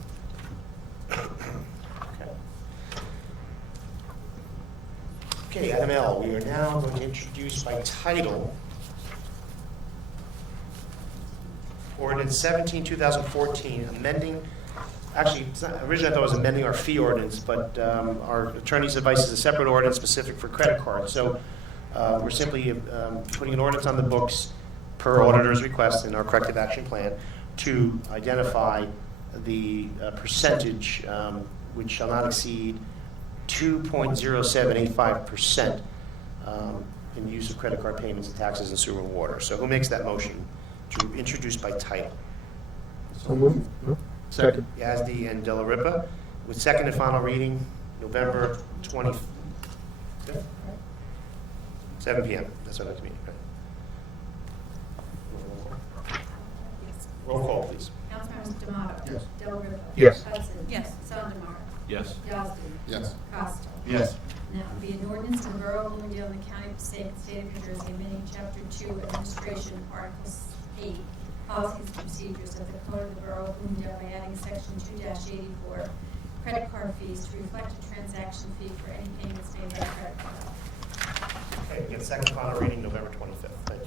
Okay, item L, we are now going to introduce by title ordinance 17, 2014, amending, actually, it's not, originally I thought it was amending our fee ordinance, but our attorney's advice is a separate ordinance specific for credit cards. So we're simply putting an ordinance on the books per auditor's request in our corrective action plan to identify the percentage which shall not exceed 2.0785% in use of credit card payments and taxes and sewer and water. So who makes that motion to introduce by title? So moved. Second. Yazdi and Delariva, with second and final reading, November 25th, 7 p.m. That's our next meeting, right? Roll call, please. Councilmembers Tomato. Yes. Delariva. Yes. Hudson. Yes. Sondemire. Yes. Yazdi. Yes. Costa. Yes. Now, it would be an ordinance of the Borough of Bloomingdale and the County of Passaic, State of New Jersey, amending Chapter 2, Administration, Article 8, Policies and Procedures of the Code of the Borough of Bloomingdale by adding Section 2-84, credit card fees to reflect a transaction fee for any payments made by credit card. Okay, we get second and final reading, November 25th. Thank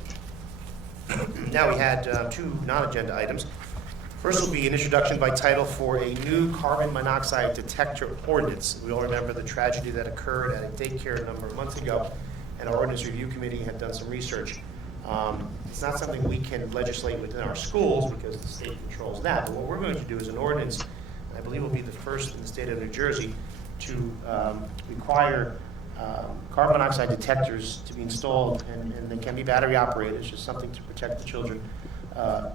you. Now we had 2 non-agenda items. First will be an introduction by title for a new carbon monoxide detector ordinance. We all remember the tragedy that occurred at a daycare a number of months ago, and our ordinance review committee had done some research. It's not something we can legislate within our schools because the state controls that. But what we're going to do is an ordinance, I believe will be the first in the state of New Jersey, to require carbon monoxide detectors to be installed, and they can be battery operated. It's just something to protect the children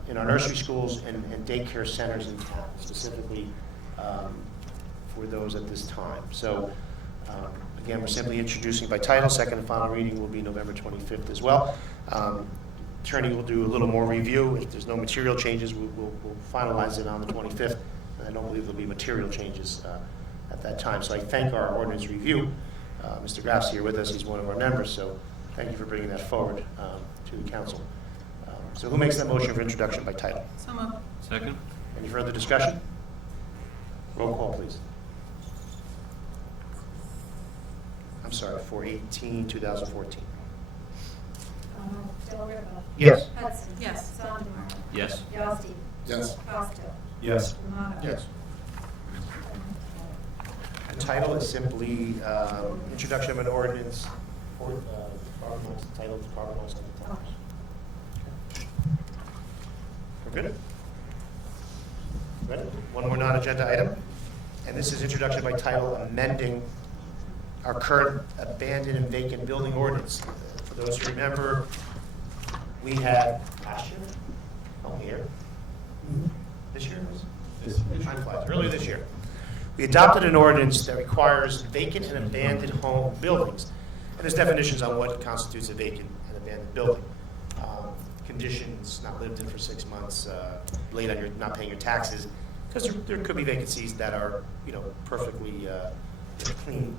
in our nursery schools and daycare centers in town, specifically for those at this time. So again, we're simply introducing by title. Second and final reading will be November 25th as well. Attorney will do a little more review. If there's no material changes, we'll finalize it on the 25th. And I don't believe there'll be material changes at that time. So I thank our ordinance review. Mr. Graff's here with us. He's one of our members. So thank you for bringing that forward to the council. So who makes that motion for introduction by title? So moved. Second? Any further discussion? Roll call, please. I'm sorry, for 18-2014. Delariva. Yes. Hudson. Yes. Sondemire. Yes. Yazdi. Yes. Costa. Yes. Tomato. Yes. The title is simply Introduction of an Ordinance for titled Carbon Monoxide Detectors. We're good? Ready? One more non-agenda item, and this is introduction by title amending our current abandoned and vacant building ordinance. For those who remember, we had last year, here, this year was? Time flies. Earlier this year, we adopted an ordinance that requires vacant and abandoned home buildings, and there's definitions on what constitutes a vacant and abandoned building. Conditions, not lived in for 6 months, late on your, not paying your taxes, because there could be vacancies that are, perfectly clean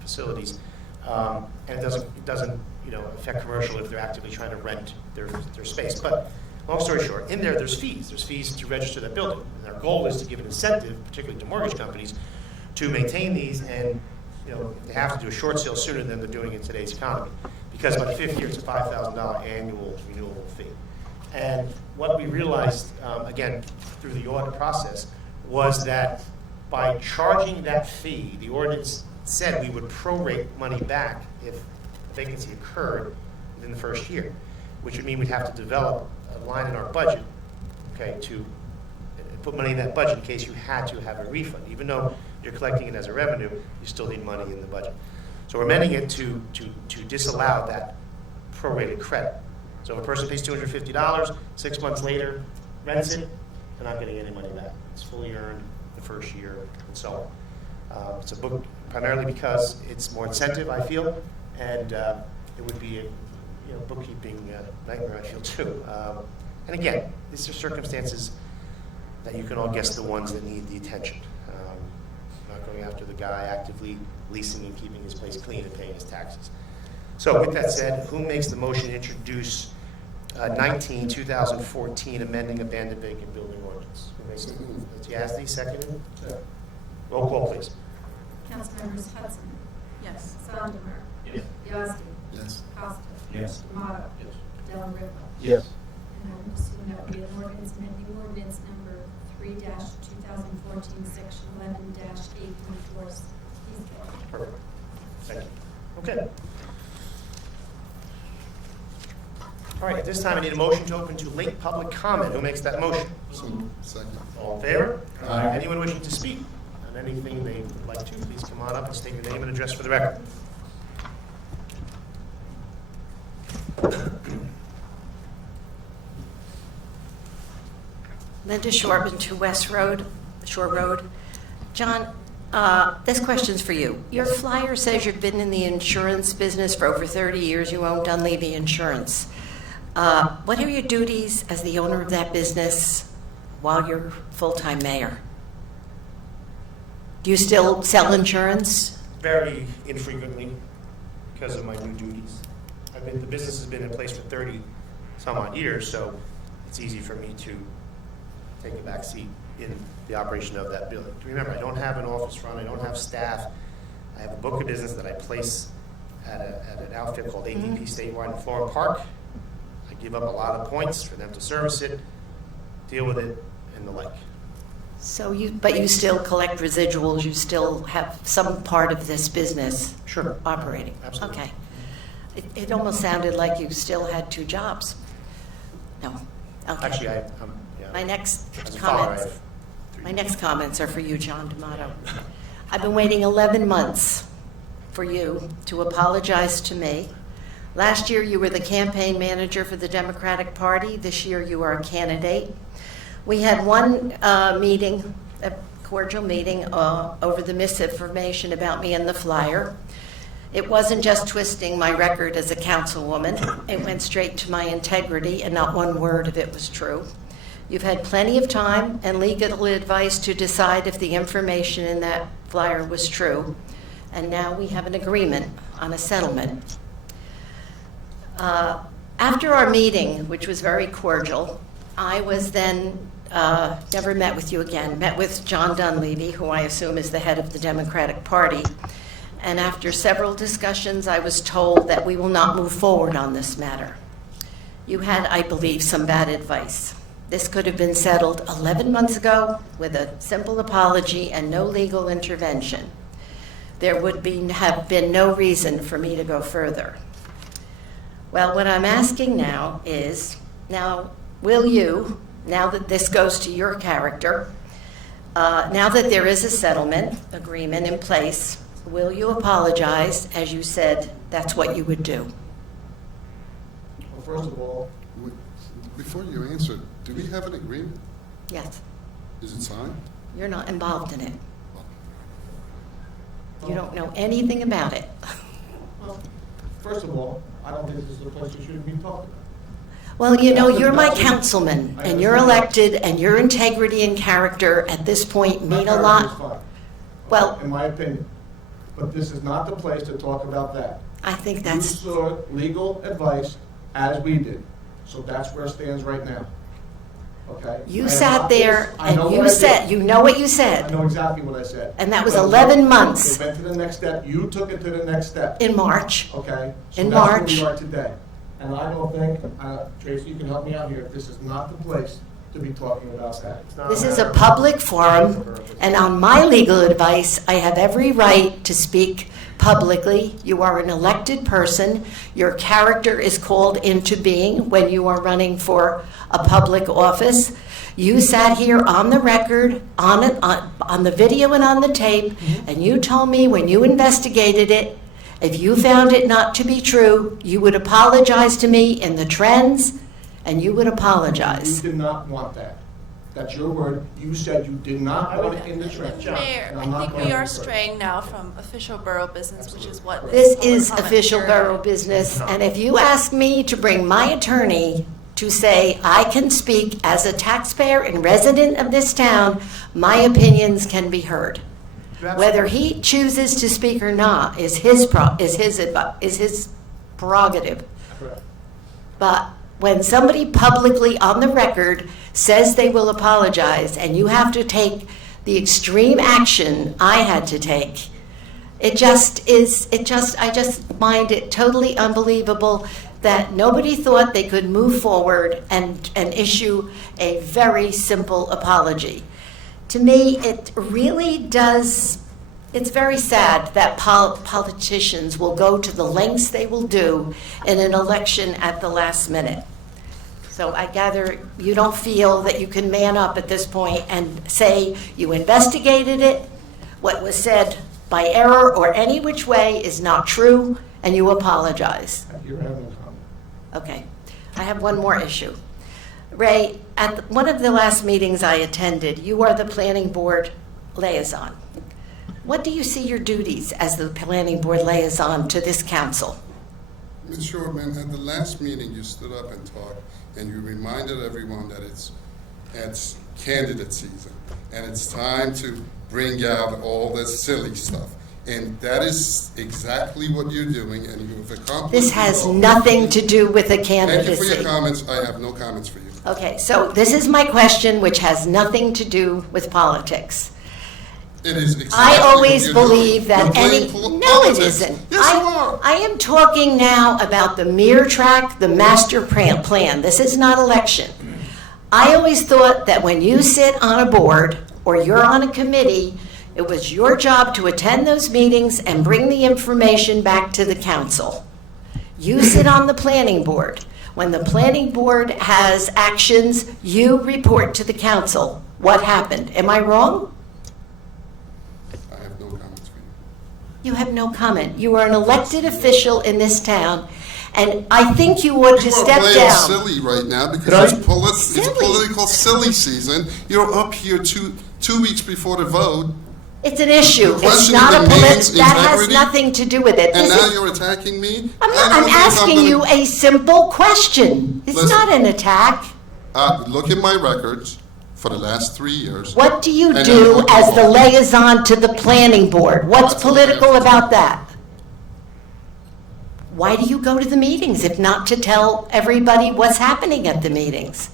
facilities, and it doesn't, affect commercial if they're actively trying to rent their space. But long story short, in there's fees. There's fees to register that building, and our goal is to give an incentive, particularly to mortgage companies, to maintain these, and they have to do a short sale sooner than they're doing in today's economy, because by the 5th year it's a $5,000 annual renewable fee. And what we realized, again, through the audit process, was that by charging that fee, the ordinance said we would prorate money back if a vacancy occurred within the first year, which would mean we'd have to develop a line in our budget, okay, to put money in that budget in case you had to have a refund. Even though you're collecting it as a revenue, you still need money in the budget. So we're amending it to disallow that prorated credit. So if a person pays $250, 6 months later, rents it, they're not getting any money back. It's fully earned the first year and so on. It's a book primarily because it's more incentive, I feel, and it would be a bookkeeping nightmare, I feel, too. And again, these are circumstances that you can all guess the ones that need the attention. Not going after the guy actively leasing and keeping his place clean and paying his taxes. So with that said, who makes the motion to introduce 2014 amending abandoned vacant building ordinance? Who makes it? Yazdi, seconded? Roll call, please. Councilmembers Hudson. Yes. Sandemer. Yes. Yazdi. Yes. Costa. Yes. Tomato. Yes. Del Ripa. Yes. And I'm assuming that would be an ordinance amending ordinance number 3-2014, section 11-8.4. Perfect. Thank you. Okay. All right, at this time, I need a motion to open to late public comment. Who makes that motion? Second. All in favor? Anyone wishing to speak on anything they would like to, please come on up and state your name and address for the record. Linda Shortman, 2 West Shore Road. John, this question's for you. Your flyer says you've been in the insurance business for over 30 years. You own Dunleavy Insurance. What are your duties as the owner of that business while you're full-time mayor? Do you still sell insurance? Very infrequently because of my new duties. The business has been in place for 30 some odd years, so it's easy for me to take a back seat in the operation of that building. Remember, I don't have an office front, I don't have staff. I have a book of business that I place at an outfit called ADP Statewide in Florham Park. I give up a lot of points for them to service it, deal with it, and the like. So but you still collect residuals, you still have some part of this business Sure. operating? Absolutely. Okay. It almost sounded like you still had 2 jobs. No? Okay. Actually, yeah. My next As a father, I comments. have 3. My next comments are for you, John D'Amato. I've been waiting 11 months for you to apologize to me. Last year, you were the campaign manager for the Democratic Party. This year, you are a candidate. We had one meeting, a cordial meeting, over the misinformation about me and the flyer. It wasn't just twisting my record as a councilwoman. It went straight to my integrity, and not one word of it was true. You've had plenty of time and legal advice to decide if the information in that flyer was true, and now we have an agreement on a settlement. After our meeting, which was very cordial, I was then, never met with you again, met with John Dunleavy, who I assume is the head of the Democratic Party, and after several discussions, I was told that we will not move forward on this matter. You had, I believe, some bad advice. This could have been settled 11 months ago with a simple apology and no legal intervention. there would have been no reason for me to go further. Well, what I'm asking now is, now, will you, now that this goes to your character, now that there is a settlement agreement in place, will you apologize, as you said that's what you would do? Well, first of all, Before you answer, do we have an agreement? Yes. Is it signed? You're not involved in it. You don't know anything about it. well, first of all, I don't think this is a place you should be talking about. Well, you know, you're my councilman, and you're elected, and your integrity and character at this point mean a That lot. is fine, Well, in my opinion. But this is not the place to talk about that. I think You that's, sought legal advice as we did, so that's where it stands right now. Okay? you I am sat not there this- I know and what you I did. said, you know what you I said know exactly what I said. And that was But 11 months. It went to the next step. You took it to the next step. in March. Okay? So In that's where March. we are today. And I don't think, Tracy, you can help me out here, this is not the place to be talking about that. This is a public forum, and on my legal advice, I have every right to speak publicly. You are an elected person. Your character is called into being when you are running for a public office. You sat here on the record, on the video and on the tape, and you told me when you investigated it, if you found it not to be true, you would apologize to me in the trends, and you would You apologize. did not want that. That's your word. You said you did not want it in the trench. Mayor, And I'm not I think going we any are further. straying now from official borough business, which is what This public is comment official period- borough business, and if you ask me to bring my attorney to say I can speak as a taxpayer and resident of this town, my opinions can be heard. Whether he chooses to speak or not is his prerogative. Correct. But when somebody publicly on the record says they will apologize and you have to take the extreme action I had to take, I just find it totally unbelievable that nobody thought they could move forward and issue a very simple apology. To me, it really does, it's very sad that politicians will go to the lengths they will do in an election at the last minute. So I gather you don't feel that you can man up at this point and say you investigated it, what was said by error or any which way is not true, and you apologize. You have no comment. Okay. I have one more issue. Ray, at one of the last meetings I attended, you are the planning board liaison. What do you see your duties as the planning board liaison to this council? Ms. Shortman, at the last meeting, you stood up and talked, and you reminded everyone that it's candidate season, and it's time to bring out all the silly stuff. And that is exactly what you're doing, and you've accomplished. This has your nothing goal. to do with a Thank you for candidacy. your comments. I have no comments for you. Okay, so this is my question, which has nothing to do with politics. It is exactly I what always you're believe doing. that You're playing any, no it politics. isn't. Yes, you are. I am talking now about the mere track, the master plan. This is not election. I always thought that when you sit on a board or you're on a committee, it was your job to attend those meetings and bring the information back to the council. You sit on the planning board. When the planning board has actions, you report to the council. What happened? Am I wrong? I have no comments for you. You have no comment. You are an elected official in this town, and I think you ought to You are step playing down. silly right now because Could I- it's Silly. political silly season. You're up here two weeks before the vote, It's an issue. You're It's questioning not a the man's that has integrity? nothing to do with it. and This now is- you're attacking me? I'm I not, don't I'm think I'm asking gonna- you a simple question. It's Listen. not an attack. Look at my records for the last 3 years. What do you And do then- as the liaison to the planning board? What's political about that? Why do you go to the meetings if not to tell everybody what's happening at the meetings?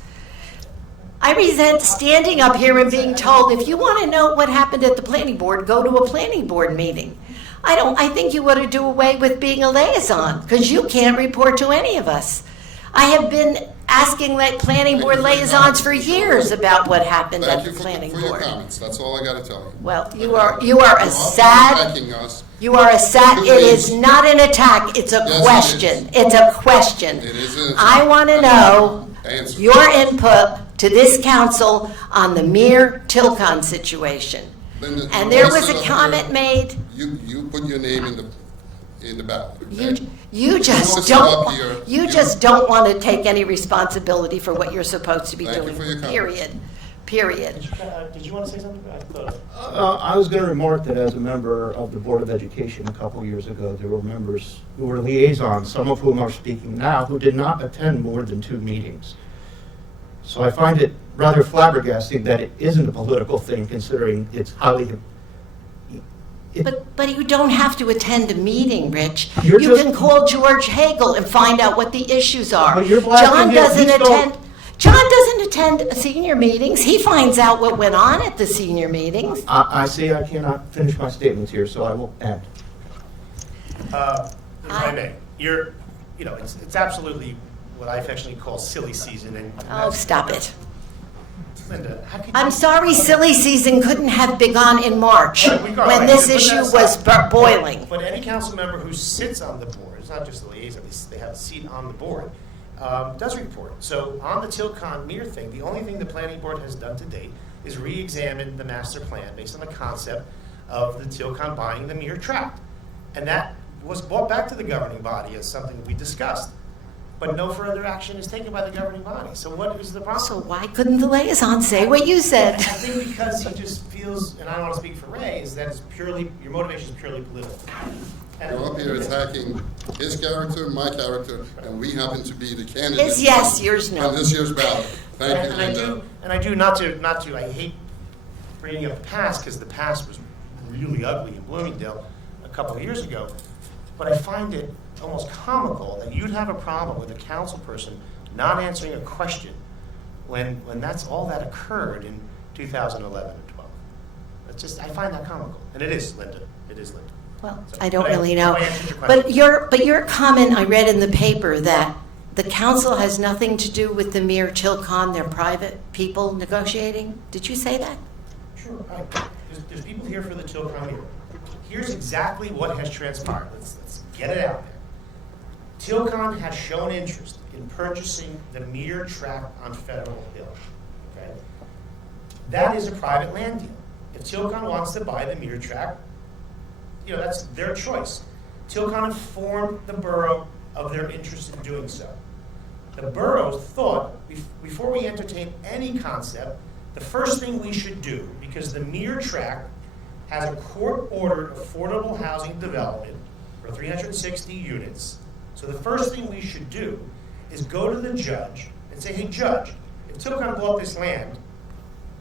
I resent standing up here and being told, if you want to know what happened at the planning board, go to a planning board meeting. I think you ought to do away with being a liaison because you can't report to any of us. I have been asking that planning board liaisons for years about what happened at the planning Thank you for your board. comments, that's all I gotta tell you. Well, you are a You're often sad, attacking us. you are a sad, it is not an attack, it's a Yes, it question. is. It's a question. It is an attack. I want to know Answer. your input to this council on the Mir Tilcon situation. Linda, And there you was sit a up comment here, made, You put your name in the ballot. okay? you just sit up don't, here, you just don't want to take any responsibility for what you're supposed to be Thank you doing, for your comments. period. Period. Did you want to say something? I thought. I was going to remark that as a member of the Board of Education a couple years ago, there were members who were liaisons, some of whom are speaking now, who did not attend more than 2 meetings. So I find it rather flabbergasting that it isn't a political thing, considering it's highly... But you don't have to attend a meeting, Rich. You're You just- can call George Hagel and find out what the issues are. But you're blasting John him. doesn't He's still- attend. John doesn't attend senior meetings. He finds out what went on at the senior meetings. I see I cannot finish my statements here, so I will end. If I may, it's absolutely what I affectionately call silly season. And Oh, that's- stop it. Linda, how could you? I'm sorry silly season couldn't have begun in March Right, we got when it. this But issue that's was not- boiling. But any council member who sits on the board, it's not just the liaison, they have a seat on the board, does report. So on the Tilcon Mir thing, the only thing the planning board has done to date is re-examine the master plan based on the concept of the Tilcon buying the Mir tract. And that was brought back to the governing body as something we discussed. But no further action is taken by the governing body. So what is the problem? So why couldn't the liaison say what you said? I think because he just feels, and I don't want to speak for Ray, is that it's purely, your motivation is purely political. And- You're up here attacking his character, my character, and we happen to be the candidates. His yes, yours no. On this year's ballot. Thank you, And I Linda. do, not to, I hate bringing up the past, because the past was really ugly in Bloomingdale a couple of years ago, but I find it almost comical that you'd have a problem with a council person not answering a question when that's all that occurred in 2011 and 12. It's just, I find that comical. And it is, Linda. It is, Linda. Well, So, I don't but really know. I answered your question. But your comment I read in the paper that the council has nothing to do with the Mir Tilcon, they're private people negotiating. Did you say that? Sure. There's people here for the Tilcon here. Here's exactly what has transpired. Let's get it out there. Tilcon has shown interest in purchasing the Mir tract on Federal Hill. Okay? That is a private land deal. If Tilcon wants to buy the Mir tract, that's their choice. Tilcon informed the borough of their interest in doing so. The borough thought, before we entertain any concept, the first thing we should do, because the Mir tract has a court-ordered affordable housing development for 360 units. So the first thing we should do is go to the judge and say, hey, judge, if Tilcon bought this land,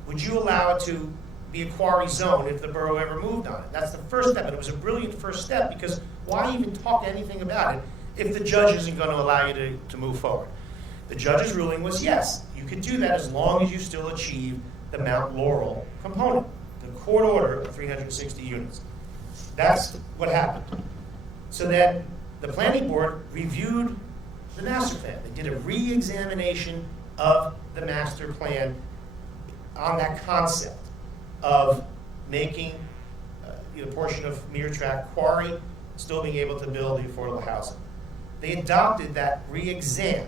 would you allow it to be a quarry zone if the borough ever moved on it? That's the first step, and it was a brilliant first step, because why even talk anything about it if the judge isn't going to allow you to move forward? The judge's ruling was yes, you could do that as long as you still achieve the Mount Laurel component, the court order of 360 units. That's what happened. So then the planning board reviewed the master plan. They did a re-examination of the master plan on that concept of making a portion of Mir tract quarry, still being able to build the affordable housing. They adopted that re-exam.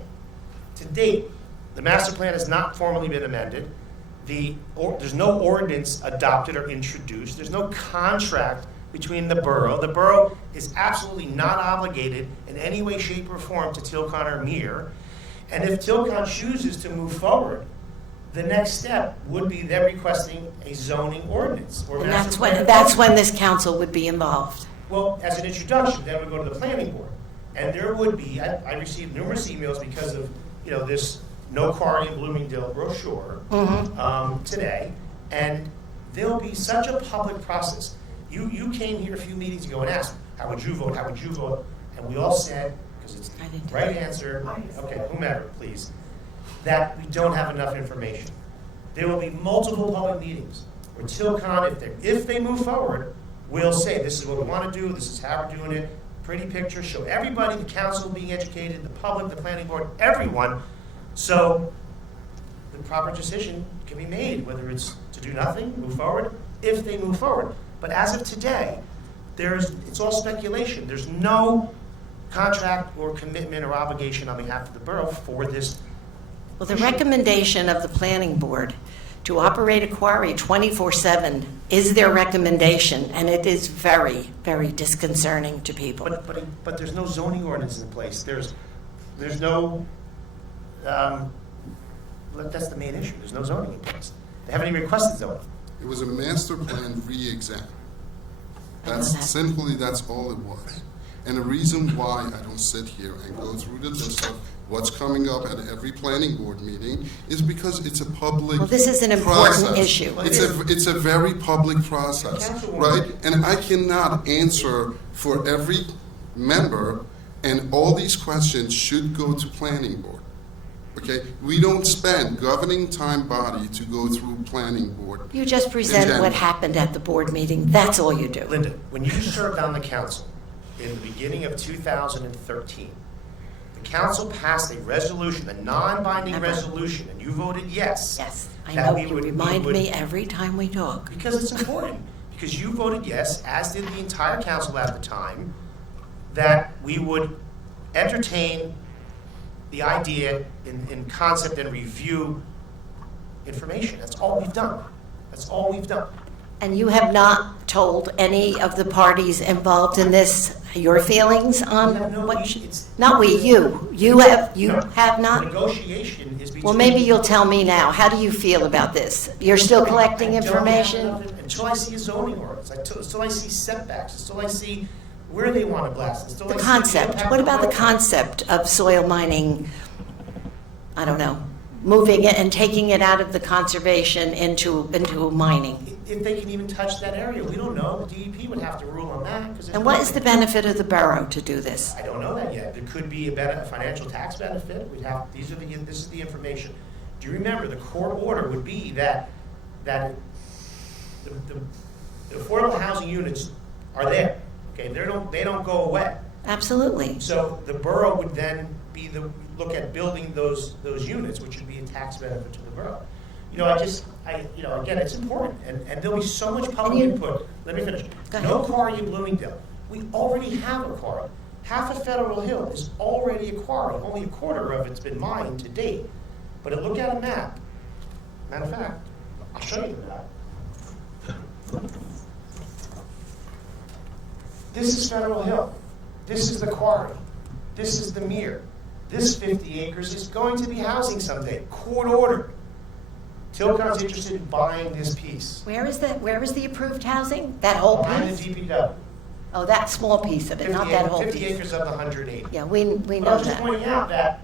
To date, the master plan has not formally been amended. There's no ordinance adopted or introduced. There's no contract between the borough. The borough is absolutely not obligated in any way, shape, or form to Tilcon or Mir. And if Tilcon chooses to move forward, the next step would be them requesting a zoning ordinance. Or And master plan. that's when this council would be involved. Well, as an introduction, then we go to the planning board. And there would be, I received numerous emails because of, this No Quarry in Bloomingdale brochure today. And there'll be such a public process. You came here a few meetings ago and asked, how would you vote, how would you vote? And we all said, because it's I didn't the do right that. answer, okay, whomever, please, that we don't have enough information. There will be multiple public meetings where Tilcon, if they move forward, will say, this is what we want to do, this is how we're doing it, pretty picture, show everybody, the council being educated, the public, the planning board, everyone, so the proper decision can be made, whether it's to do nothing, move forward, if they move forward. But as of today, it's all speculation. There's no contract or commitment or obligation on behalf of the borough for this. Well, the recommendation of the planning board to operate a quarry 24/7 is their recommendation, and it is very, very disconcerting to people. But there's no zoning ordinance in place. There's no, that's the main issue. There's no zoning in place. They haven't even requested zoning. It was a master plan re-exam. That's That's all it was. And the reason why I don't sit here and go through the list of what's coming up at every planning board meeting is because it's a public Well, this is an important process. issue. It's a very public process, right? And I cannot answer for every member, and all these questions should go to planning board. Okay, we don't spend governing time body to go through planning board. You just present what happened at the board meeting. That's all you do. Linda, when you served on the council in the beginning of 2013, the council passed a resolution, a non-binding resolution, and you voted yes. Yes, I that know. You remind me every time we talk. Because it's important. Because you voted yes, as did the entire council at the time, that we would entertain the idea in concept and review information. That's all we've done. That's all we've done. And you have not told any of the parties involved in this your feelings on what? Not we, you. You have not. Negotiation is between. Well, maybe you'll tell me now. How do you feel about this? You're still collecting I don't have information? nothing until I see a zoning ordinance. Until I see setbacks. Until I see where they want to blast. Until The I see concept. impact What of about the road. concept of soil mining? I don't know. Moving it and taking it out of the conservation into mining. If they can even touch that area, we don't know. The DEP would have to rule on that. And what is the benefit of the borough to do this? I don't know that yet. There could be a financial tax benefit. This is the information. Do you remember the court order would be that the affordable housing units are there. Okay, they don't go away. Absolutely. So the borough would then look at building those units, which would be a tax benefit to the borough. Again, it's important, and there'll be so much public input. Let me finish. Go ahead. No quarry in Bloomingdale. We already have a quarry. Half of Federal Hill is already a quarry. Only a quarter of it's been mined to date. But look at a map. Matter of fact, I'll show you the map. This is Federal Hill. This is the quarry. This is the mere. This 50 acres is going to be housing someday. Court order. Tilcon's interested in buying this piece. Where is the approved housing? That whole Behind the piece? DPW. Oh, that small piece of it, not that whole 50 piece. acres of the 180. Yeah, we But know I'm just that. pointing out that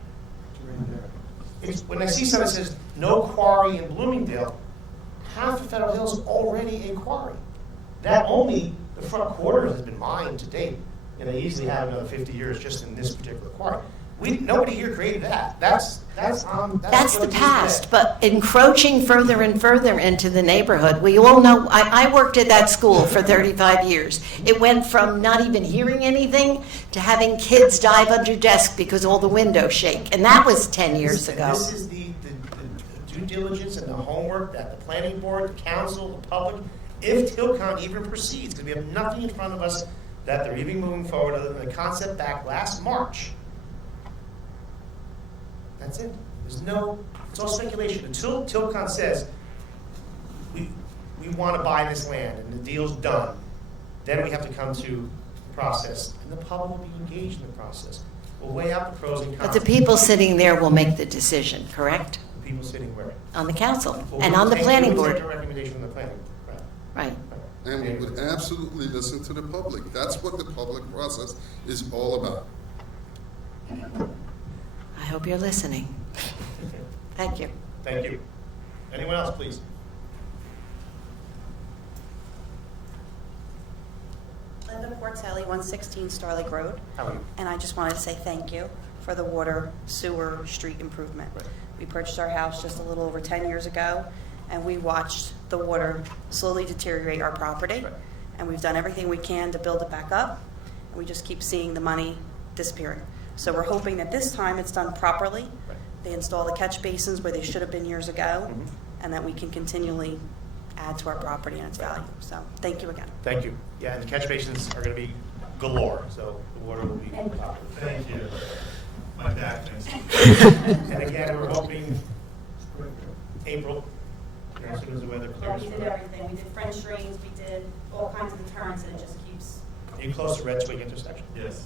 when I see something that says no quarry in Bloomingdale, half of Federal Hill is already a quarry. That only the front quarter has been mined to date, and they easily have another 50 years just in this particular quarry. Nobody here created that. That's That's what the it is past, today. but encroaching further and further into the neighborhood, we all know, I worked at that school for 35 years. It went from not even hearing anything to having kids dive under desks because all the windows shake, and that was 10 years ago. This is the due diligence and the homework that the planning board, the council, the public, if Tilcon even proceeds, because we have nothing in front of us that they're even moving forward other than the concept back last March. That's it. It's all speculation. Until Tilcon says, we want to buy this land and the deal's done, then we have to come to the process, and the public will be engaged in the process. We'll weigh out the pros and cons. But the people sitting there will make the decision, correct? The people sitting where? On the council Well, and we'll on the take- planning we'll take board. a recommendation from the planning board. Right. And we would absolutely listen to the public. That's what the public process is all about. I hope you're listening. Thank you. Thank you. Anyone else, please? Linda Portelli, 116 Star Lake Road. How are you? And I just wanted to say thank you for the water, sewer, street improvement. Right. We purchased our house just a little over 10 years ago, and we watched the water slowly deteriorate our property. Right. And we've done everything we can to build it back up. and we just keep seeing the money disappearing. So we're hoping that this time it's done properly. Right. They install the catch basins where they should have been years ago, Mhm. and that we can continually add to our property and its value. So thank you again. Thank you. Yeah, and the catch basins are going to be galore, so the water will be. Thank you. My back thanks. And again, we're hoping April, as soon as the weather Yeah, clears. we did everything. We did French drains, we did all kinds of deterrents, and it just keeps. Are you close to Red Twig intersection? Yes.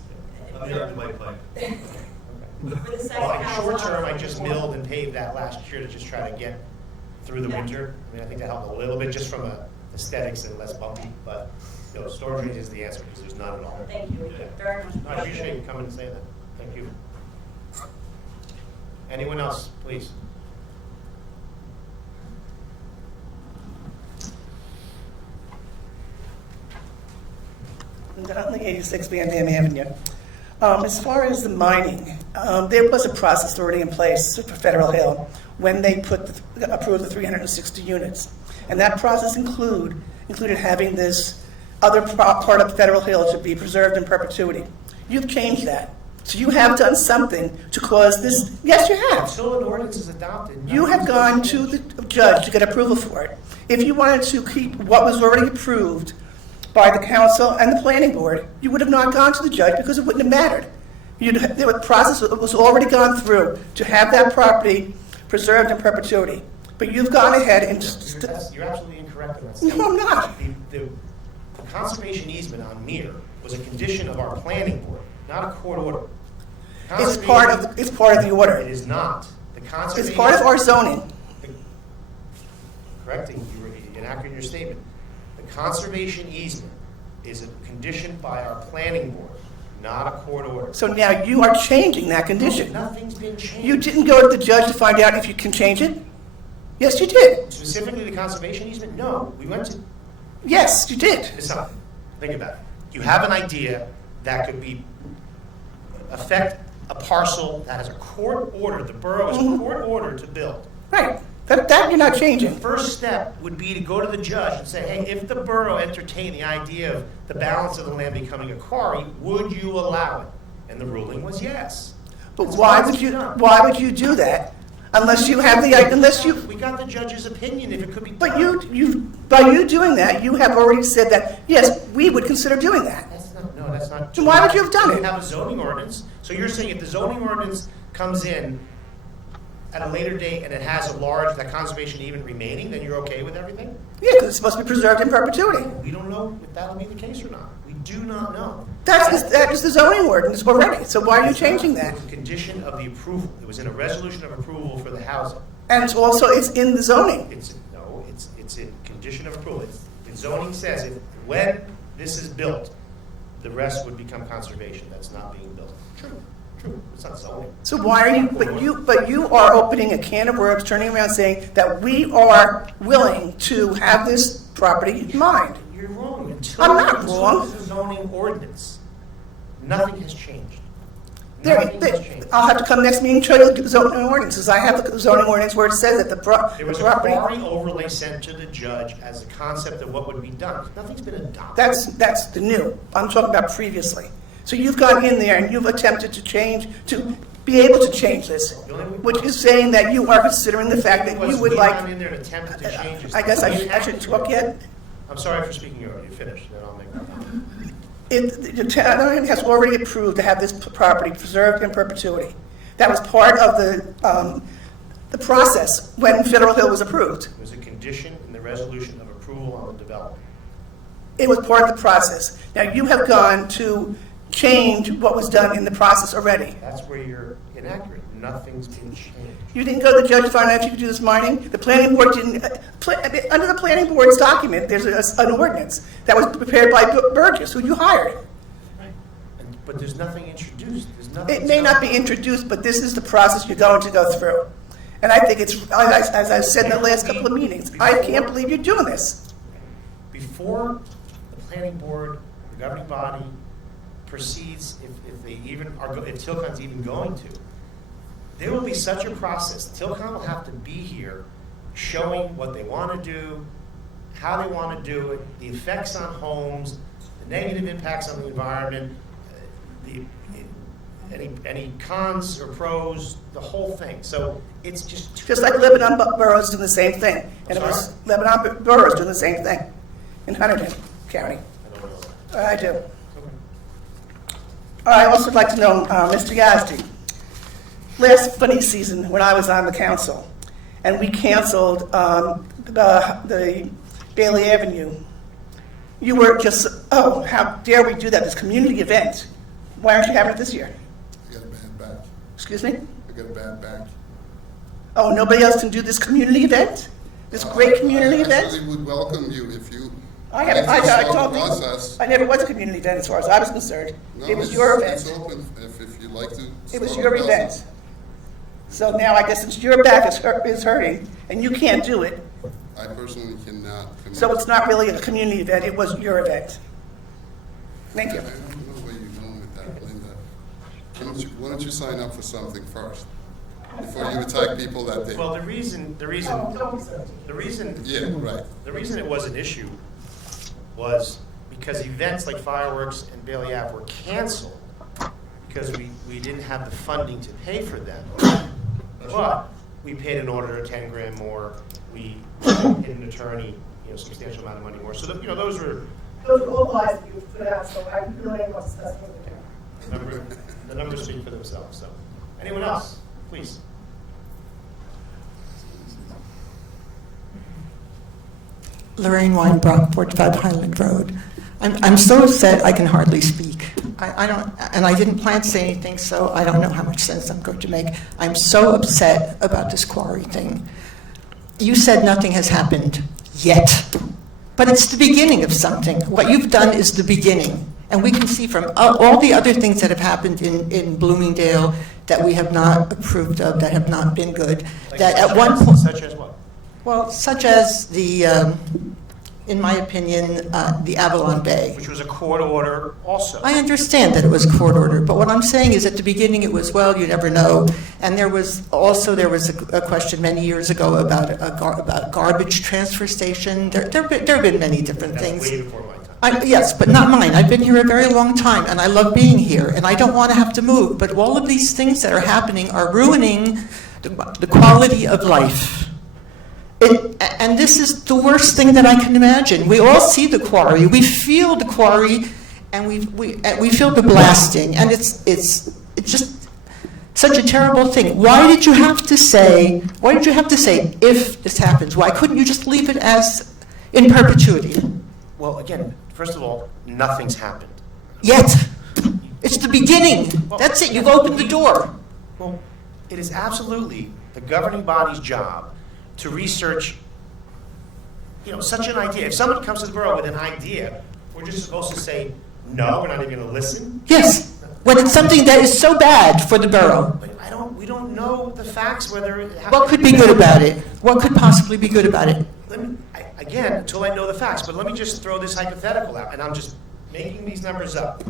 On the other my pipe. Okay. For the second Well, in house, short term, I obviously, just we milled want- and paved that last year to just try to get through the Yeah. winter. I mean, I think that helped a little bit just from a aesthetics and less bumpy, but, you know, storage drains is the answer because there's none at all. Thank you. Yeah. Very much. No, I appreciate you coming and saying that. Thank you. Anyone else, please? On the 86 Van Dam Avenue. As far as the mining, there was a process already in place for Federal Hill when they approved the 360 units. And that process included having this other part of Federal Hill to be preserved in perpetuity. You've changed that. So you have done something to cause this. Yes, you have. Until an ordinance is adopted. You have gone to the judge to get approval for it. If you wanted to keep what was already approved by the council and the planning board, you would have not gone to the judge because it wouldn't have mattered. The process was already gone through to have that property preserved in perpetuity. But you've gone ahead and just... You're absolutely incorrect on that. No, I'm not. The conservation easement on Mere was a condition of our planning board, not a court order. It's part of the order. It is not. The conservation. It's part of our zoning. Correcting, you were inaccurate in your statement. The conservation easement is a condition by our planning board, not a court order. So now you are changing that condition. Nothing's been changed. You didn't go to the judge to find out if you can change it? Yes, you did. Specifically the conservation easement? No. We went to, Yes, you did. listen, think about it. You have an idea that could affect a parcel that has a court order. The borough is a court order to build. Right. That you're not The changing. first step would be to go to the judge and say, hey, if the borough entertained the idea of the balance of the land becoming a quarry, would you allow it? And the ruling was yes. But That's why what's would you? done. Why would you do that? Unless you have We got the judge's opinion if it could be done. But by you doing that, you have already said that yes, we would consider doing that. That's not. Then why would you have done it? We have a zoning ordinance. So you're saying if the zoning ordinance comes in at a later date and it has that conservation even remaining, then you're okay with everything? Yeah, because it's supposed to be preserved in perpetuity. We don't know if that'll be the case or not. We do not know. That is the zoning ordinance already. So why are you changing that? It was a condition of the approval. It was in a resolution of approval for the housing. And it's in the zoning. It's a condition of approval. The zoning says when this is built, the rest would become conservation. That's not being built. True. It's not zoning. So why are you? But you are opening a can of worms, turning around saying that we are willing to have this property mined. You're wrong. I'm not wrong. Until the zoning ordinance, nothing has changed. Nothing has changed. I'll have to come next meeting and show you the zoning ordinances. I have the zoning ordinance where it says that the There was a property. quarry overlay sent to the judge as a concept of what would be done. Nothing's been adopted. That's the new. I'm talking about previously. So you've gone in there and you've attempted to be able to change this, which is saying that you are considering the fact that you would We like. went in there and attempted to change it. I guess I shouldn't talk yet. I'm sorry for speaking over you. Finish, then I'll make my comment. The town has already approved to have this property preserved in perpetuity. That was part of the process when Federal Hill was approved. It was a condition in the resolution of approval on the development. It was part of the process. Now, you have gone to change what was done in the process already. That's where you're inaccurate. Nothing's been changed. You didn't go to the judge to find out if you could do this mining? The planning board didn't. Under the planning board's document, there's an ordinance that was prepared by Burgess, who you hired. But there's nothing introduced. There's nothing. It may not be introduced, but this is the process you're going to go through. And I think it's, as I've said in the last couple of meetings, I can't believe you're doing this. Before the planning board, the governing body proceeds, if they even are, if Tilcon's even going to, there will be such a process. Tilcon will have to be here showing what they want to do, how they want to do it, the effects on homes, the negative impacts on the environment, any cons or pros, the whole thing. So it's Just like Lebanon Borough's doing the same thing. And it was Sorry? Lebanon Borough's doing the same thing in Hunterdon County. I do. I also would like to know, Mr. Yazdi, last funny season when I was on the council, and we canceled the Bailey Avenue, you were just, oh, how dare we do that, this community event. Why aren't you having it this year? I got a bad back. Excuse me? I got a bad back. Oh, nobody else can do this community event? This great community I event? actually would welcome you if you. I start told the you, process. I never was a community event as far as I was concerned. No, It was your event. It's open if you'd like to. It was start your the process. event. So now I guess since your back is hurting and you can't do it, I personally cannot. commit. so it's not really a community event, it was your event. Thank you. I don't know where you're going with that, Linda. Why don't you sign up for something first before you attack people that day? Well, the reason Yeah, right. the reason it was an issue was because events like fireworks and Bailey Ave were canceled because we didn't have the funding to pay for them. But we paid an auditor 10 grand more. We paid an attorney, substantial amount of money more. So those were all lies that you put out, so I really ain't gonna discuss it with the camera. the numbers speak for themselves. So, anyone else, please? Lorraine Weinbrock, 45 Highland Road. I'm so upset I can hardly speak. I don't, and I didn't plan to say anything, so I don't know how much sense I'm going to make. I'm so upset about this quarry thing. You said nothing has happened yet, but it's the beginning of something. What you've done is the beginning, and we can see from all the other things that have happened in Bloomingdale that we have not approved of, that have not been good. Like that at one point, such as what? well, such as the, in my opinion, the Avalon Bay. Which was a court order also. I understand that it was a court order, but what I'm saying is at the beginning it was, well, you never know. And there was a question many years ago about a garbage transfer station. There have been many different That's things. way before my time. Yes, but not mine. I've been here a very long time, and I love being here, and I don't want to have to move. But all of these things that are happening are ruining the quality of life. And this is the worst thing that I can imagine. We all see the quarry, we feel the quarry, and we feel the blasting, and it's just such a terrible thing. Why did you have to say if this happens? Why couldn't you just leave it as in perpetuity? Well, again, first of all, nothing's happened. Yet, it's the beginning. That's it. You've opened the door. Well, it is absolutely the governing body's job to research, such an idea. If somebody comes to the borough with an idea, we're just supposed to say, no, we're not even going to listen. Yes, when it's something that is so bad for the borough. But we don't know the facts, whether it happened. What could be good about it? What could possibly be good about it? Again, until I know the facts, but let me just throw this hypothetical out, and I'm just making these numbers up.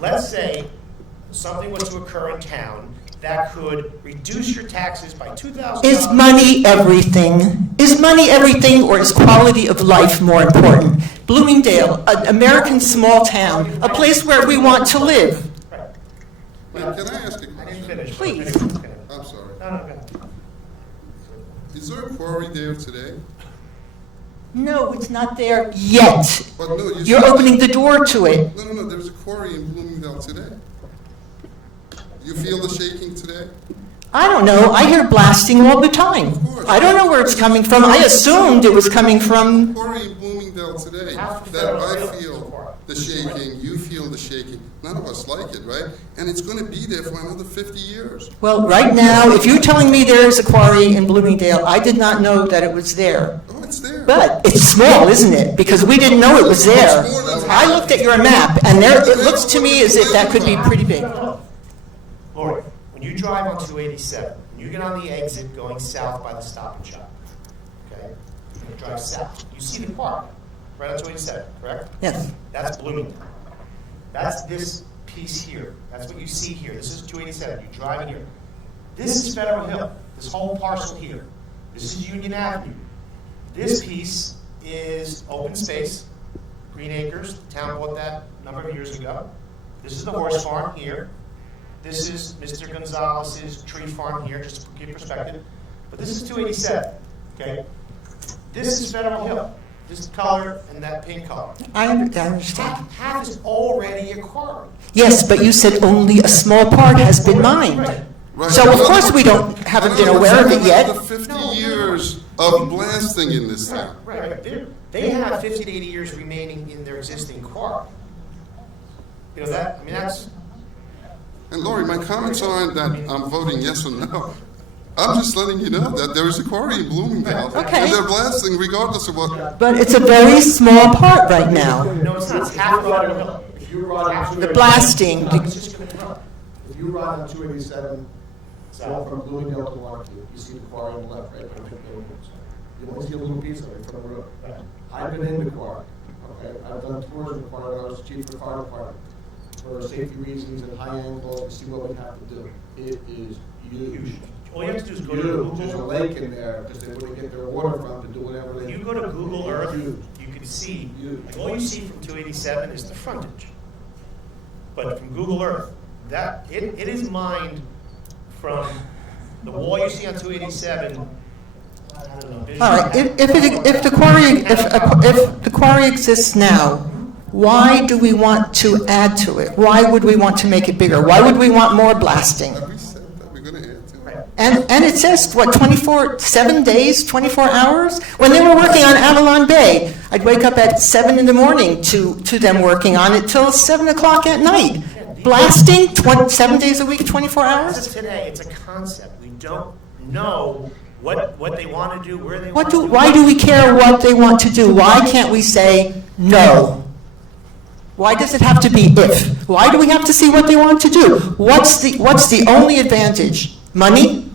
Let's say something was to occur in town that could reduce your taxes by $2,000. Is money everything? Is money everything, or is quality of life more important? Bloomingdale, an American small town, a place where we want to live. Right. Wait, can I ask a question? I didn't finish. Please. I'm sorry. No, go ahead. Is there a quarry there today? No, it's not there yet. But no, You're opening the door to it. No, there's a quarry in Bloomingdale today. You feel the shaking today? I don't know. I hear blasting all the time. I don't know where it's coming from. I assumed it was coming from... Quarry in Bloomingdale today that I feel the shaking, you feel the shaking. None of us like it, right? And it's going to be there for another 50 years. Well, right now, if you're telling me there is a quarry in Bloomingdale, I did not know that it was there. Oh, it's there. But it's small, isn't it? Because we didn't know it was there. I looked at your map, and it looks to me as if that could be pretty big. Lori, when you drive on 287, when you get on the exit going south by the Stop and Shop, okay? You drive south. You see the park right on 287, correct? Yes. That's Bloomingdale. That's this piece here. That's what you see here. This is 287. You're driving here. This is Federal Hill. This whole parcel here. This is Union Avenue. This piece is open space, Green Acres. The town bought that a number of years ago. This is the horse farm here. This is Mr. Gonzalez's tree farm here, just to give perspective. But this is 287, okay? This is Federal Hill, this color and that pink color. I understand. Half is already a quarry. Yes, but you said only a small part has been mined. Right. So of course we haven't been aware of it yet. Another 50 years of blasting in this town. Right. They have 50 to 80 years remaining in their existing quarry. You know that? I mean, that's. And Lori, my comments aren't that I'm voting yes or no. I'm just letting you know that there is a quarry in Bloomingdale. Okay. And they're blasting regardless of what. But it's a very small part right now. No, it's not. It's half of Federal Hill. If you ride The blasting. If you ride on 287, south from Bloomingdale to Larkview, you see the quarry on the left, right? You only see a little piece of it from the road. I've been in the quarry, okay? I've done tours in the quarry when I was chief of the fire department for safety reasons and high angles to see what we have to do. It is huge. All you have to do is go to Google. There's a lake in there because they wouldn't get their water from to do whatever they. If you go to Google Earth, you can see, like, all you see from 287 is the frontage. But from Google Earth, it is mined from the wall you see on 287. I don't know. All right, if the quarry exists now, why do we want to add to it? Why would we want to make it bigger? Why would we want more blasting? We said that we're going to add to it. And it says, what, 7 days, 24 hours? When they were working on Avalon Bay, I'd wake up at 7 in the morning to them working on it till 7 o'clock at night. Blasting 7 days a week, 24 hours? As of today, it's a concept. We don't know what they want to do, where they want to do it. Why do we care what they want to do? Why can't we say no? Why does it have to be if? Why do we have to see what they want to do? What's the only advantage? Money?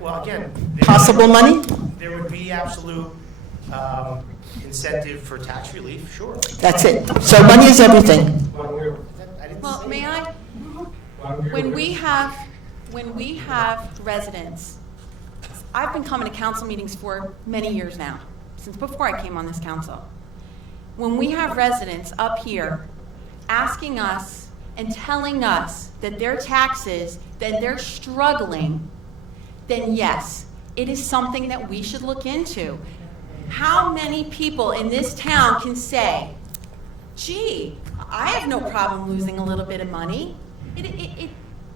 Well, again, Possible money? There would be absolute incentive for tax relief, sure. That's it. So money is everything. Well, may I? When we have residents, I've been coming to council meetings for many years now, since before I came on this council. When we have residents up here asking us and telling us that their taxes, that they're struggling, then yes, it is something that we should look into. How many people in this town can say, gee, I have no problem losing a little bit of money?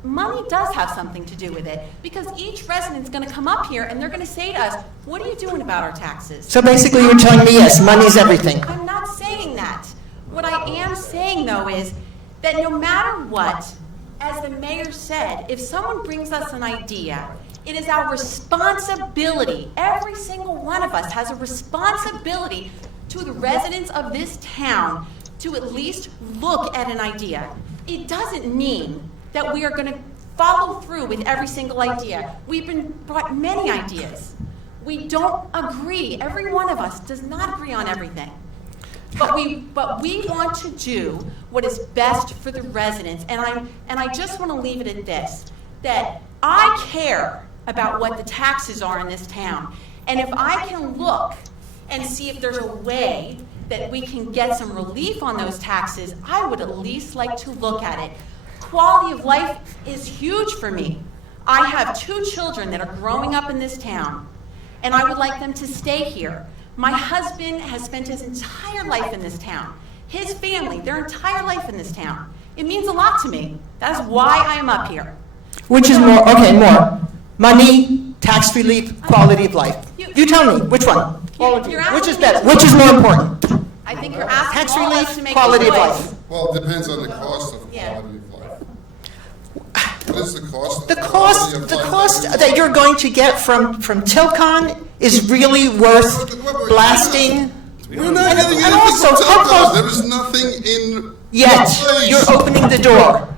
Money does have something to do with it, because each resident's going to come up here and they're going to say to us, what are you doing about our taxes? So basically you're telling me, yes, money's everything. I'm not saying that. What I am saying, though, is that no matter what, as the mayor said, if someone brings us an idea, it is our responsibility, every single one of us has a responsibility to the residents of this town to at least look at an idea. It doesn't mean that we are going to follow through with every single idea. We've been brought many ideas. We don't agree. Every one of us does not agree on everything. But we want to do what is best for the residents. And I just want to leave it at this, that I care about what the taxes are in this town. And if I can look and see if there's a way that we can get some relief on those taxes, I would at least like to look at it. Quality of life is huge for me. I have 2 children that are growing up in this town, and I would like them to stay here. My husband has spent his entire life in this town. His family, their entire life in this town. It means a lot to me. That is why I am up here. Which is more, okay, more. Money, tax relief, quality of life. You tell me, which one? All of you. Which is better? Which is more important? I think you're asking Tax all of us relief, to make quality a of choice. life. Well, it depends on the cost of quality of life. What is the cost? The cost that you're going to get from Tilcon is really worth blasting. We're not getting and anything also, from how Telcom. close- There is nothing in Yet, place. you're opening the door.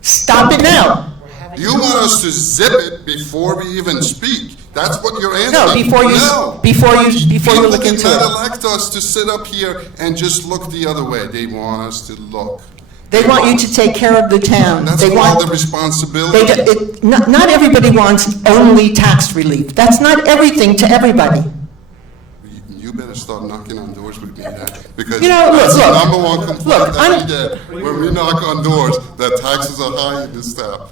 Stop it now. You want us to zip it before we even speak. That's what you're answering. No, before you look into People did not it. elect us to sit up here and just look the other way. They want us to look. They want you to take care of the town. That's They called want the responsibility. not everybody wants only tax relief. That's not everything to everybody. You better start knocking on doors with me now, because You know, that's look, the number one complaint that we get. when we knock on doors that taxes are high in this town.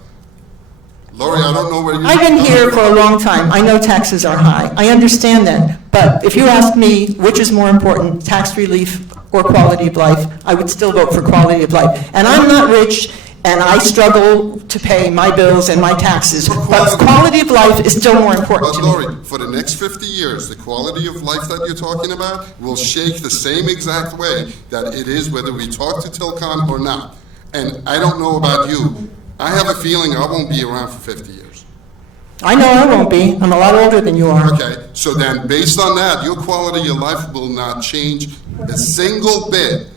Lori, I don't know where you... I've been here for a long time. I know taxes are high. I understand that. But if you ask me which is more important, tax relief or quality of life, I would still vote for quality of life. And I'm not rich, and I struggle to pay my bills and my taxes. But quality of life is still more important to me. But Lori, for the next 50 years, the quality of life that you're talking about will shake the same exact way that it is whether we talk to Tilcon or not. And I don't know about you. I have a feeling I won't be around for 50 years. I know I won't be. I'm a lot older than you are. Okay, so then based on that, your quality of life will not change a single bit,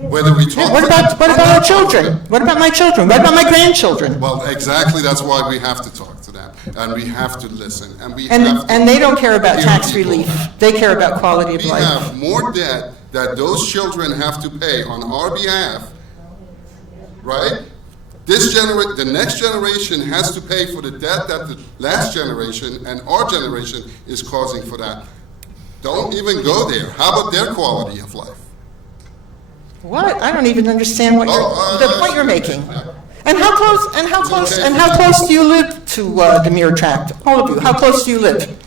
whether we talk... What about our children? What about my children? What about my grandchildren? Well, exactly, that's why we have to talk to them, and we have to listen, and we And, have to... and they don't care about hear tax people. relief. They care about quality of We life. have more debt that those children have to pay on our behalf, right? The next generation has to pay for the debt that the last generation and our generation is causing for that. Don't even go there. How about their quality of life? What? I don't even understand what the point you're making. Yeah. And how close do you live to the Mere Tract? All of you, how close do you live?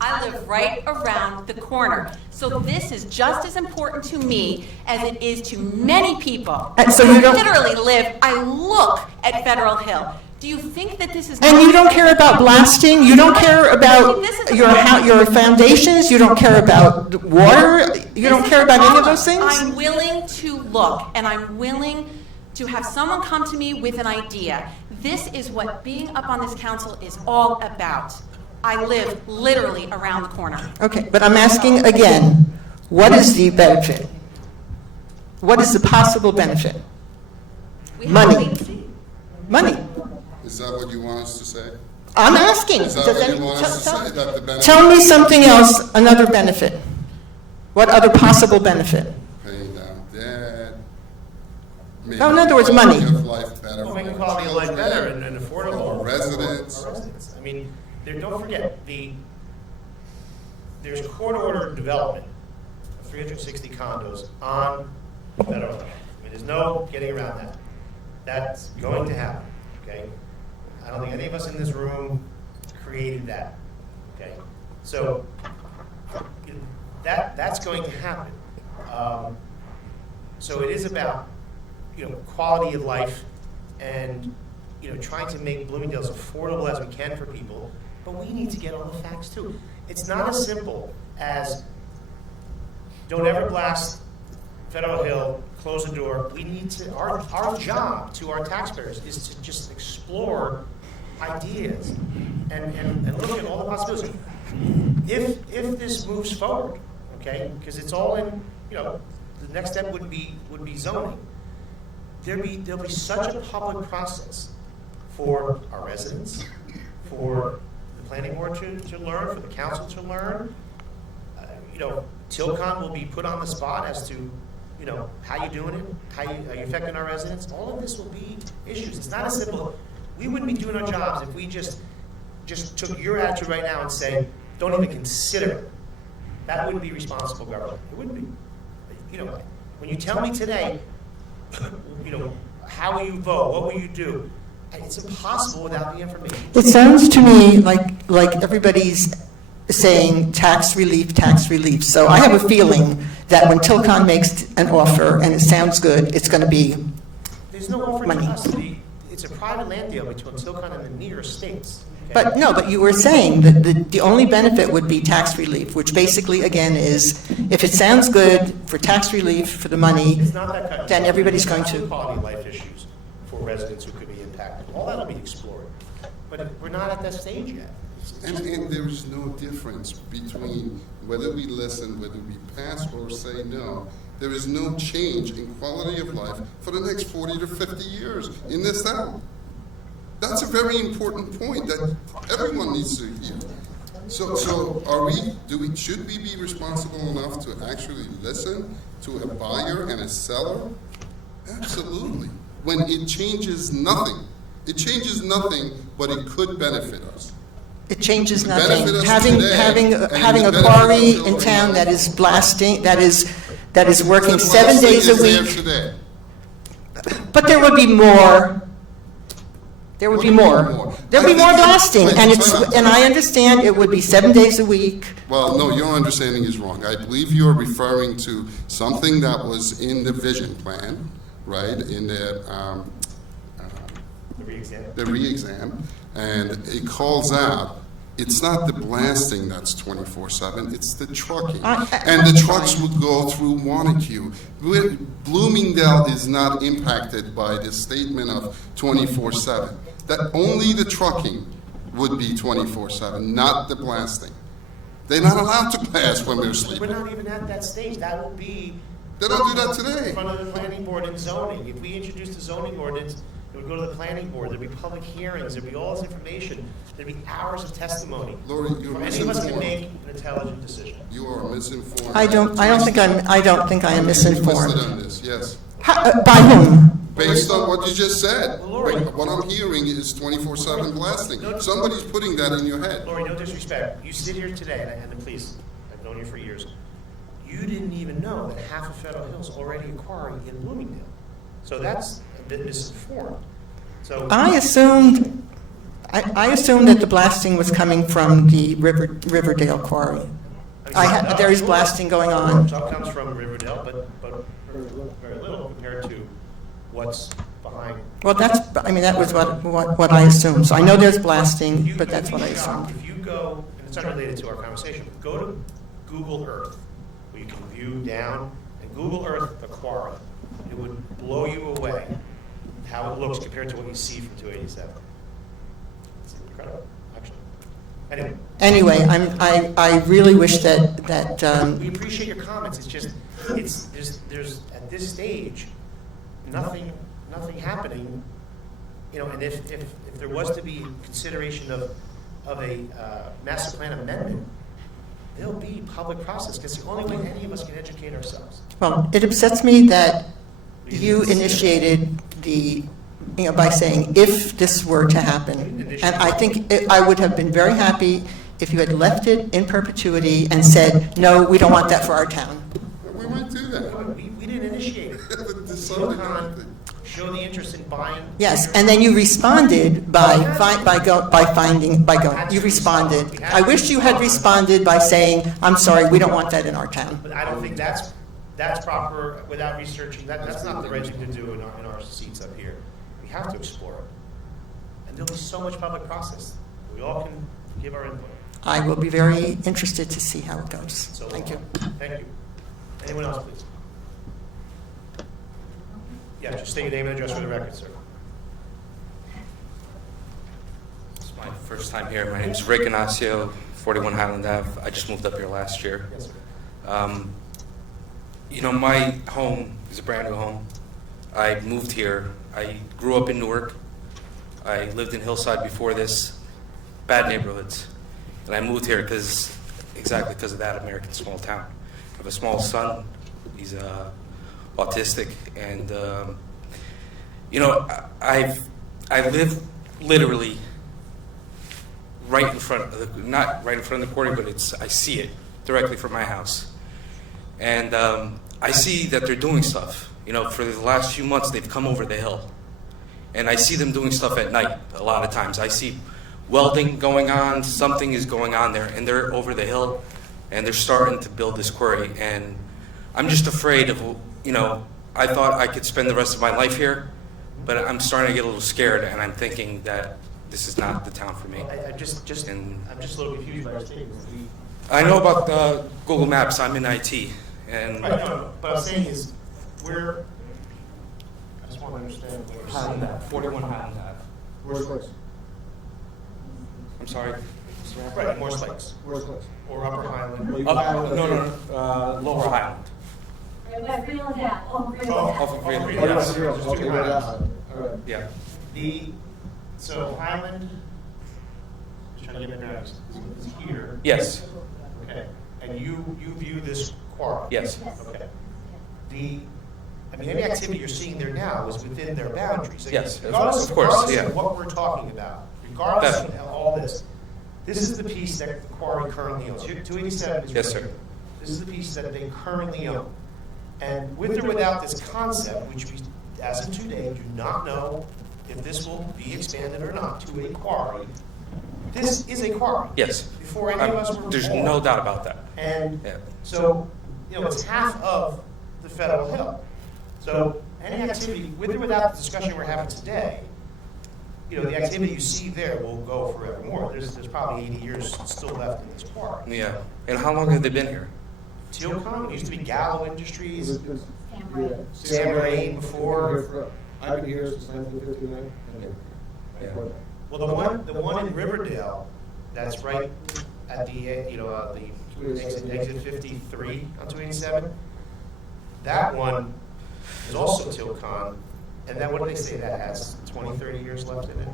I live right around the corner. So this is just as important to me as it is to many people. And so you don't- I look at Federal Hill. Do you think that this is... And you don't care about blasting? You don't care about This is- your foundations? You don't care about the water? You don't care about any of those things? I'm willing to look, and I'm willing to have someone come to me with an idea. This is what being up on this council is all about. I live literally around the corner. Okay, but I'm asking again, what is the benefit? What is the possible benefit? We have to Money. wait and see. Money. Is that what you want us to say? I'm asking. Is that Does what any- you want us to say, that the benefit... Tell me something else, another benefit. What other possible benefit? Paying down debt... Oh, in other words, money. Making quality of life better Well, for making quality of life better and affordable. for residents. I mean, don't forget, there's court-ordered development of 360 condos on Federal Hill. I mean, there's no getting around that. That's going to happen, okay? I don't think any of us in this room created that, okay? So, that's going to happen. So it is about, quality of life and, trying to make Bloomingdale as affordable as we can for people, but we need to get all the facts too. It's not as simple as don't ever blast Federal Hill, close the door. We need to, our job to our taxpayers is to just explore ideas and look at all the possibilities. If this moves forward, okay, because it's all in, the next step would be zoning. There'll be such a public process for our residents, for the planning board to learn, for the council to learn. Tilcon will be put on the spot as to, how you doing it, are you affecting our residents? All of this will be issues. It's not as simple. We wouldn't be doing our jobs if we just took your attitude right now and say, don't even consider it. That wouldn't be responsible government. It wouldn't be. When you tell me today, how will you vote? What will you do? It's impossible without the information. It sounds to me like everybody's saying tax relief, tax relief. So I have a feeling that when Tilcon makes an offer and it sounds good, it's going to be There's no offer to money. us. It's a private land deal between Tilcon and the near states. okay? But no, but you were saying that the only benefit would be tax relief, which basically, again, is if it sounds good for tax relief, for the money, It's not that kind of then everybody's going It's to. quality of life issues for residents who could be impacted. All that'll be explored. But we're not at that stage yet. And there is no difference between whether we listen, whether we pass or say no. There is no change in quality of life for the next 40 to 50 years in this town. That's a very important point that everyone needs to hear. So should we be responsible enough to actually listen to a buyer and a seller? Absolutely. When it changes nothing. It changes nothing, but it could benefit us. It changes It nothing. benefit us Having today, having and having it a benefit quarry us in over town here. that is blasting, that is working The 7 days a blasting is there week. today. But there would be more. There would be more. There would be more blasting, and I understand it would be 7 days a week. Well, no, your understanding is wrong. I believe you're referring to something that was in the vision plan, right, in the re-exam, and it calls out, it's not the blasting that's 24/7, it's the trucking. And the trucks would go through Wanacue. Bloomingdale is not impacted by the statement of 24/7. That only the trucking would be 24/7, not the blasting. They're not allowed to blast when they're sleeping. We're not even at that stage. That will be. They don't do that today. In front of the planning board and zoning. If we introduced the zoning ordinance, it would go to the planning board. There'd be public hearings. There'd be all this information. There'd be hours of testimony. Lori, you're Any of us can misinformed. make an intelligent decision. You are misinformed. I don't think I am misinformed. Twisted on this, yes. By whom? Based on what you just said. Well, Lori- What I'm hearing is 24/7 blasting. Somebody's putting that in your head. Lori, no disrespect. You sit here today, and please, I've known you for years. You didn't even know that half of Federal Hill is already a quarry in Bloomingdale. So that's a bit misinformed. So I assumed that the blasting was coming from the Riverdale quarry. There is blasting going on. Some comes from Riverdale, but very little compared to what's behind. Well, that was what I assumed. So I know there's blasting, but that's what I assumed. If you go, and it's unrelated to our conversation, but go to Google Earth, where you can view down, and Google Earth the quarry. It would blow you away how it looks compared to what you see from 287. It's incredible, actually. Anyway, I really wish that We appreciate your comments. It's just, there's at this stage, nothing happening, and if there was to be consideration of a master plan amendment, there'll be public process, because the only way any of us can educate ourselves. well, it upsets me that you initiated by saying if this were to happen. And I think I would have been very happy if you had left it in perpetuity and said, no, we don't want that for our town. We went through that. We didn't initiate it. Show the interest in buying. Yes, and then you responded by going. You responded. I wish you had responded by saying, I'm sorry, we don't want that in our town. But I don't think that's proper without researching. That's not the right thing to do in our seats up here. We have to explore it. And there'll be so much public process. We all can give our input. I will be very interested to see how it goes. So, Thank you. Thank you. Anyone else, please? Yeah, just state your name and address for the record, sir. It's my first time here. My name is Rick Ignacio, 41 Highland Ave. I just moved up here last year. Yes, sir. My home is a brand new home. I moved here. I grew up in Newark. I lived in Hillside before this, bad neighborhoods. And I moved here exactly because of that American small town. I have a small son. He's autistic, and I live literally right in front of not right in front of the quarry, but I see it directly from my house, and I see that they're doing stuff. For the last few months, they've come over the hill, and I see them doing stuff at night a lot of times. I see welding going on, something is going on there, and they're over the hill, and they're starting to build this quarry, and I'm just afraid of, I thought I could spend the rest of my life here, but I'm starting to get a little scared, and I'm thinking that this is not the town for me. I'm just a little confused by your statement. I know about Google Maps. I'm in IT, and Right, no, but I'm saying is, I just want to understand what you're saying. 41 Highland Ave. Where's Lakes? I'm sorry. Right, Morse Lakes. Where's Lakes? Or Upper Highland. No, Lower Highland. Off of Greenland, yes. Okay, right outside. All right. Yeah. So Highland, just trying to get my bearings, is here. Yes. Okay, and you view this quarry? Yes. Okay. Any activity you're seeing there now is within their boundaries. Yes, Regardless of course, yeah. of what we're talking about, regardless of all this is the piece that the quarry currently owns. 287 is Yes, right sir. here. This is the piece that they currently own. And with or without this concept, which as of today, do not know if this will be expanded or not to a quarry. This is a quarry. Yes. Before any of us were There's born. no doubt about that. And Yeah. so, it's half of the federal hill. So any activity, with or without the discussion we're having today, the activity you see there will go forevermore. There's probably 80 years still left in this quarry. Yeah. And how long have they been here? Tealcom, it used to be Gallo Industries, Right. Sam Rain before. I've been here since 1959. Yeah. Well, the one in Riverdale, that's right at the exit 53 on 287. That one is also Tilcon, and that, what do they say that has 20, 30 years left in it?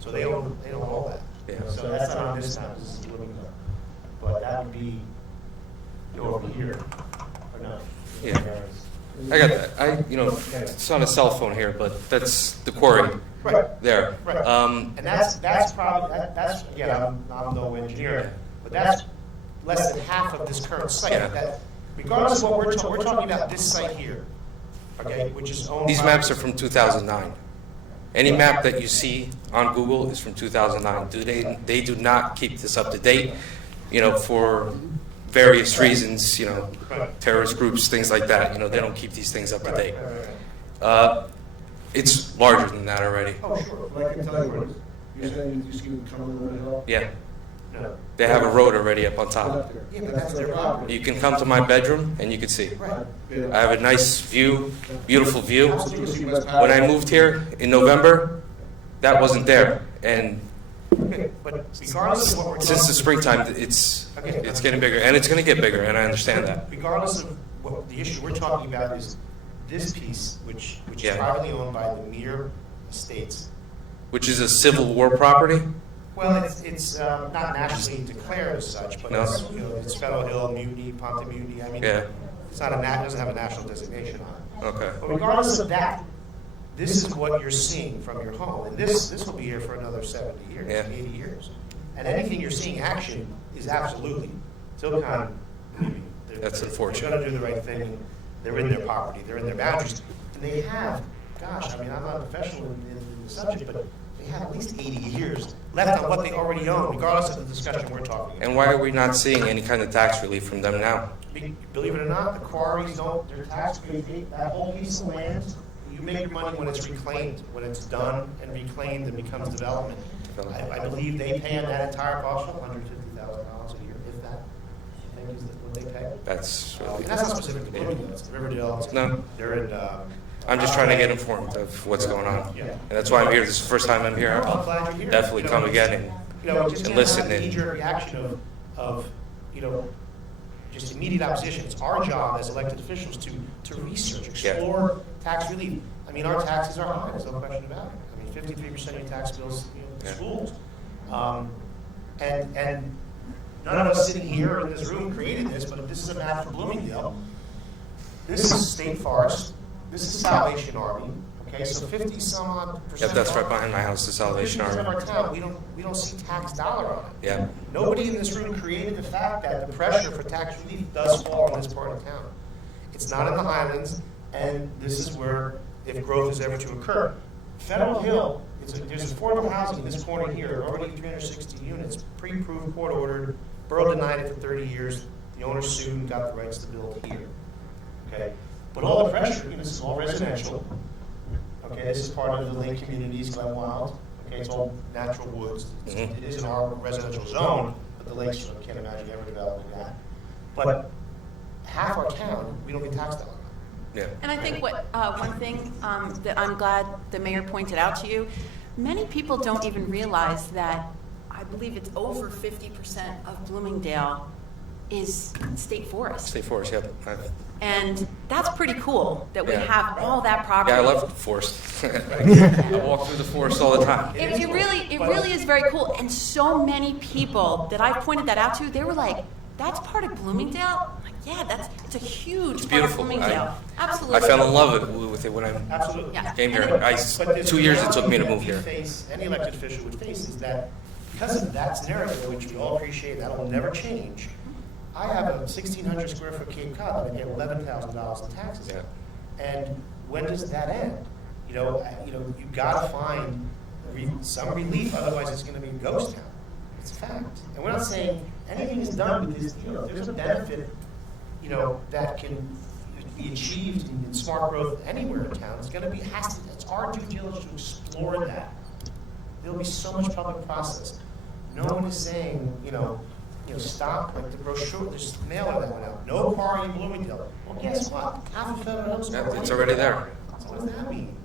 So they own all that. Yeah. So that's not on this time. This is Bloomingdale, but that would be over here, or no? Yeah. I got that. It's on a cell phone here, but that's the quarry. Right. There. Right. And that's probably, that's, again, I'm no engineer, but that's less than half of this current site. Yeah. That, regardless of what we're talking about this site here, okay, which is owned These by- maps are from 2009. Any map that you see on Google is from 2009. They do not keep this up to date, for various reasons, terrorist groups, things like that. They don't keep these things up to date. It's larger than that already. Oh, sure. But I can tell you what it is. You're saying you can come over the hill? Yeah. No. They have a road already up on top. Yeah, but that's their property. You can come to my bedroom and you can see. Right. I have a nice view, beautiful view. Absolutely. When I moved here in November, that wasn't there. And Okay, but regardless of what we're talking. since the springtime, it's getting bigger, and it's going to get bigger, and I understand that. Regardless of what the issue we're talking about is this piece, which is Yeah. privately owned by the Mere Estates. Which is a Civil War property. Well, it's not nationally declared as such, but No. it's Federal Hill, Mutiny, Ponte Mutiny. I mean, Yeah. it's not it doesn't have a national designation on it. Okay. But regardless of that, this is what you're seeing from your home, and this will be here for another 70 years, Yeah. 80 years. And anything you're seeing action is absolutely Tilcon. That's unfortunate. They're going to do the right thing. They're in their property. They're in their boundaries, and they have. Gosh, I'm not a professional in the subject, but they have at least 80 years left on what they already own, regardless of the discussion we're talking about. And why are we not seeing any kind of tax relief from them now? Believe it or not, the quarries don't, their tax rate, that whole piece of land, you make your money when it's reclaimed, when it's done and reclaimed and becomes development. I believe they pay on that entire parcel $150,000 a year, if that, I think is what they pay. That's And that's not specific to Bloomingdale, it's Riverdale. No. They're in, I'm just trying to get informed of what's going on. Yeah. And that's why I'm here. This is the first time I'm here. I'm glad you're here. Definitely come again Just and listen. have a knee-jerk reaction of just immediate opposition. It's our job as elected officials to research, explore tax relief. I mean, our taxes are high, there's no question about it. I mean, 53% of your tax bills, schools. And none of us sitting here in this room created this, but this is a map for Bloomingdale. This is State Forest. This is Salvation Army. Okay, so 50-some-odd%. Yep, that's right behind my house, the Salvation 50% of Army. our town, we don't see tax dollar on it. Yeah. Nobody in this room created the fact that the pressure for tax relief does fall on this part of town. It's not in the Highlands, and this is where, if growth is ever to occur. Federal Hill, there's affordable housing in this corner here. There are already 360 units, pre-approved, court-ordered. Borough denied it for 30 years. The owner sued and got the rights to build here. Okay, but all the pressure, this is all residential. Okay, this is part of the Lake Communities, Glen Wild. Okay, it's all natural woods. It is in our residential zone, but the lakes, I can't imagine ever developing that. But half our town, we don't get taxed on. Yeah. And I think one thing that I'm glad the mayor pointed out to you, many people don't even realize that I believe it's over 50% of Bloomingdale is state forest. State Forest, yep. And that's pretty cool that we Yeah. have all that property. Yeah, I love the forest. I walk through the forest all the time. It really is very cool. And so many people that I've pointed that out to, they were like, that's part of Bloomingdale? I'm like, yeah, it's a huge part of Beautiful. Bloomingdale. Absolutely. I fell in love with it when I Absolutely. Yeah. came here. But there's 2 years it took me to reality move that here. we face, any elected official would face, is that because of that scenario, which we all appreciate, that will never change. I have a 1,600 square foot Cape Cod that I pay $11,000 in taxes. Yeah. And when does that end? You've got to find some relief, otherwise it's going to be a ghost town. It's a fact. And we're not saying anything is done with this deal. If there's a benefit, that can be achieved in smart growth anywhere in town, it's going to be, it's our due diligence to explore that. There'll be so much public process. No one is saying, stop, like the brochure, there's mailer that went out, no quarry in Bloomingdale. Well, guess what? Half of Federal Hills. It's already there. So what does that mean?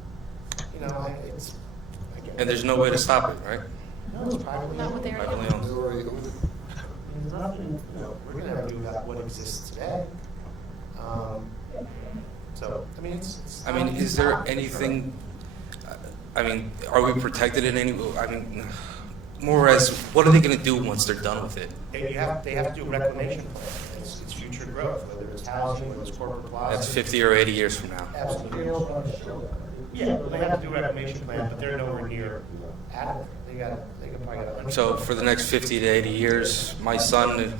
And there's no way to stop it, right? No, it's privately owned. Privately owned. They already own it. There's nothing, we're gonna have to do about what exists today. Is there anything, are we protected in any, more as, what are they gonna do once they're done with it? They have to do a reclamation plan. It's future growth, whether it's housing, whether it's corporate plaza. That's 50 or 80 years from now. Absolutely. Yeah, they have to do a reclamation plan, but they're nowhere near adequate. They probably got So for the next 50 to 80 years, my son,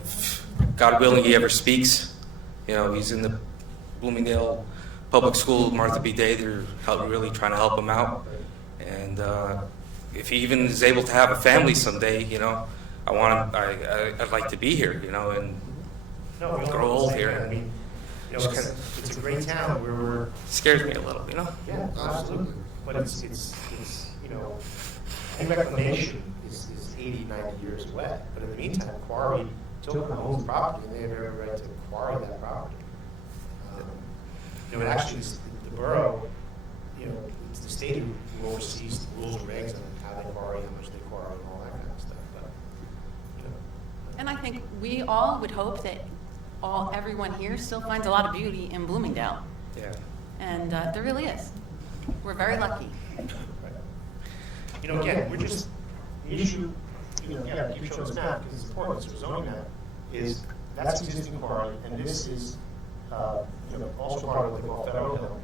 God willing he ever speaks, he's in the Bloomingdale Public School, Martha B. Day, they're really trying to help him out. And if he even is able to have a family someday, I'd like to be here, and grow old here. It's a great town where we're... Scares me a little, Yeah, absolutely. But it's any reclamation is 80, 90 years away. But in the meantime, quarry, Tilcon owns property, and they have every right to quarry that property. It actually is the borough, it's the state who oversees the rules and regs on how they quarry, how much they quarry, and all that kind of stuff. But, And I think we all would hope that everyone here still finds a lot of beauty in Bloomingdale. Yeah. And there really is. We're very lucky. Again, we're just, the issue, again, I keep showing this map because it's important, it's a zoning map, is that's existing quarry, and this is also part of what they call Federal Hill,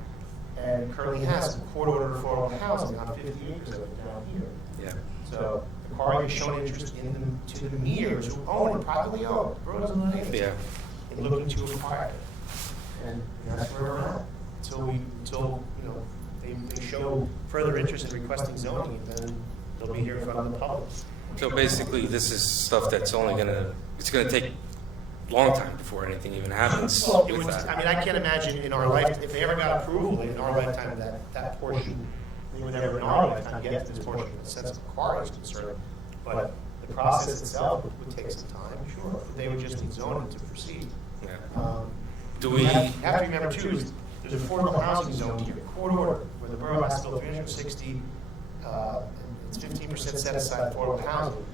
and currently has a court order for housing on 50 acres of it down here. Yeah. So the quarry has shown interest in them to the Mears, who own it, privately owned. The borough doesn't own anything. Yeah. In looking to acquire it. And that's where we're at. Until they show further interest in requesting zoning, and then they'll be here in front of the public. So basically, this is stuff that's it's gonna take a long time before anything even happens with that. I can't imagine in our life, if they ever got approval in our lifetime, that portion, they would never in our lifetime get to this portion in the sense of quarry is concerned. But the process itself would take some time, sure. But they would just need zoning to proceed. Yeah. You have to remember too, is there's affordable housing zone here, court order, where the borough has to build 360, it's 15% set aside affordable housing.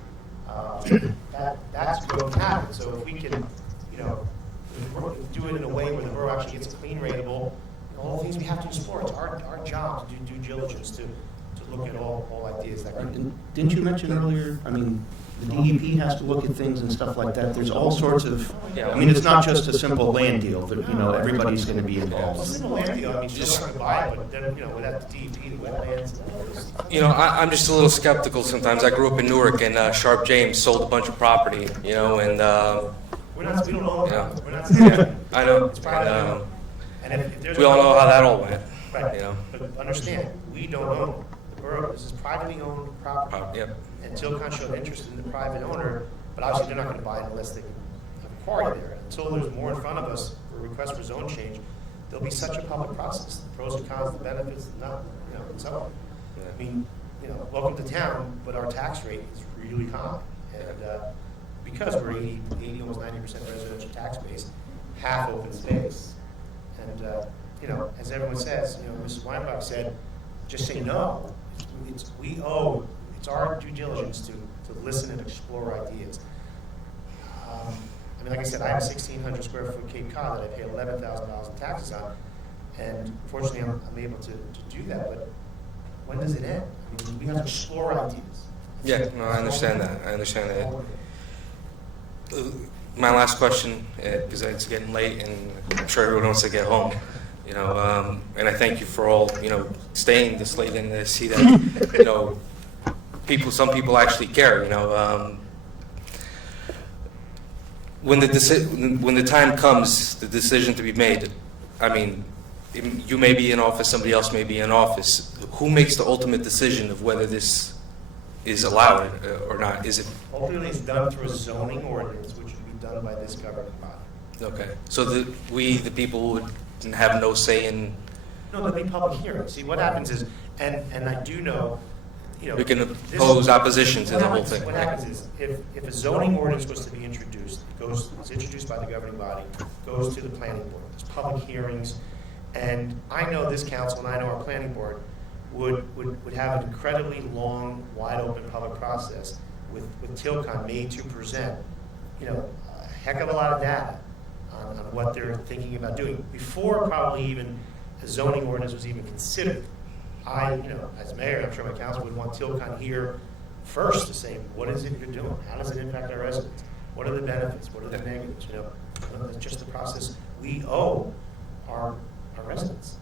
That's going to happen. So if we can, do it in a way where the borough actually gets clean rateable, all the things we have to explore. It's our job to do due diligence to look at all ideas that can. Didn't you mention earlier, the DEP has to look at things and stuff like that. There's all sorts of, it's not just a simple land deal, but, everybody's going to be involved. It's a simple land deal, you're not going to buy it, but then, without the DEP, the wetlands, and all this. I'm just a little skeptical sometimes. I grew up in Newark, and Sharp James sold a bunch of property, and we don't own it. We're not yeah, I know. It's private. And if there's We all know how that all went. Right. But understand, we don't own it. The borough, this is privately owned property. Yep. And Tilcon showed interest in the private owner, but obviously they're not going to buy it unless they have a quarry there. Until there's more in front of us for a request for zone change, there'll be such a public process. The pros and cons, the benefits, and so on. Yeah. Welcome to town, but our tax rate is really high. And because we're 80, almost 90% residential tax base, half open space. And, as everyone says, Mrs. Weinbach said, just say no. It's our due diligence to listen and explore ideas. Like I said, I have a 1,600 square foot Cape Cod that I pay $11,000 in taxes on, and fortunately I'm able to do that, but when does it end? We have to explore ideas. Yeah, no, I understand that. My last question, because it's getting late and I'm sure everyone wants to get home, and I thank you for all, staying this late and to see that, some people actually care, When the time comes, the decision to be made, you may be in office, somebody else may be in office. Who makes the ultimate decision of whether this is allowed or not? Is it? Ultimately, it's done through a zoning ordinance, which would be done by this governing body. Okay, so we, the people, would have no say in. No, there'll be public hearings. See, what happens is, and I do know, you know. We can this- oppose opposition to what the whole happens- thing. What happens is, if a zoning ordinance was to be introduced, it's introduced by the governing body, goes to the planning board, there's public hearings, and I know this council and I know our planning board would have an incredibly long, wide-open public process with Tilcon made to present, you know, a heck of a lot of data on what they're thinking about doing before probably even a zoning ordinance was even considered. You know, as mayor, I'm sure my council would want Tilcon here first to say, what is it you're doing? How does it impact our residents? What are the benefits? What are the negatives? You know, it's just the process we owe our residents.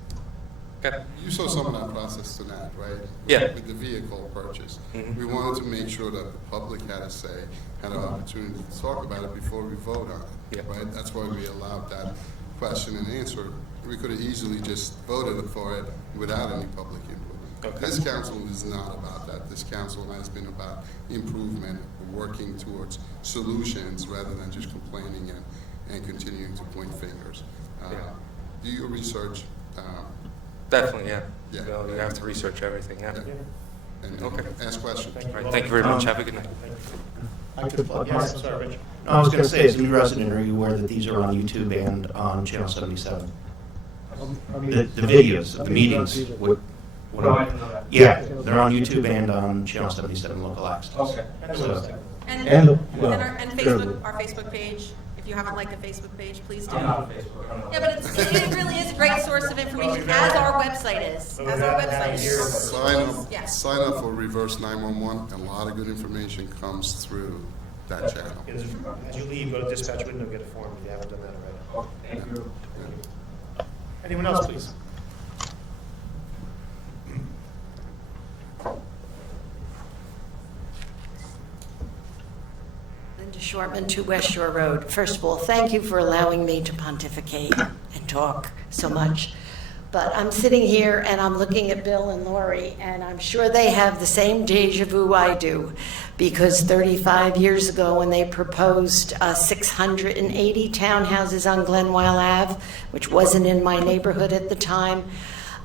Okay. You saw some of that process tonight, right? Yeah. With the vehicle purchase. Mhm. We wanted to make sure that the public had a say, had an opportunity to talk about it before we vote on it, Yeah. right? That's why we allowed that question and answer. We could have easily just voted for it without any public input. Okay. This council is not about that. This council has been about improvement, working towards solutions rather than just complaining and continuing to point fingers. Yeah. Do your research. Definitely, yeah. Yeah. You have to research everything, yeah. And Okay. ask questions. All right, thank you very much. Have a good night. I could plug Yes, my- sorry, Rich. No, I was going to say, as a new resident, are you aware that these are on YouTube and on Channel 77? The videos of the meetings. Yeah, they're on YouTube and on Channel 77 local access. Okay. So- And, And, and, well, and Facebook, our Facebook page, if you haven't liked the Facebook page, please do. I'm not on Facebook. I'm not. Yeah, but it really is a great source of information, as our website is, as our website is. Yeah. Sign up for Reverse 911. A lot of good information comes through that channel. As you leave, go to dispatch window, get a form if you haven't done that already. Thank you. Anyone else, please? Linda Shortman, 2 West Shore Road. First of all, thank you for allowing me to pontificate and talk so much. But I'm sitting here and I'm looking at Bill and Lori, and I'm sure they have the same deja vu I do, because 35 years ago when they proposed 680 townhouses on Glenwyle Ave, which wasn't in my neighborhood at the time,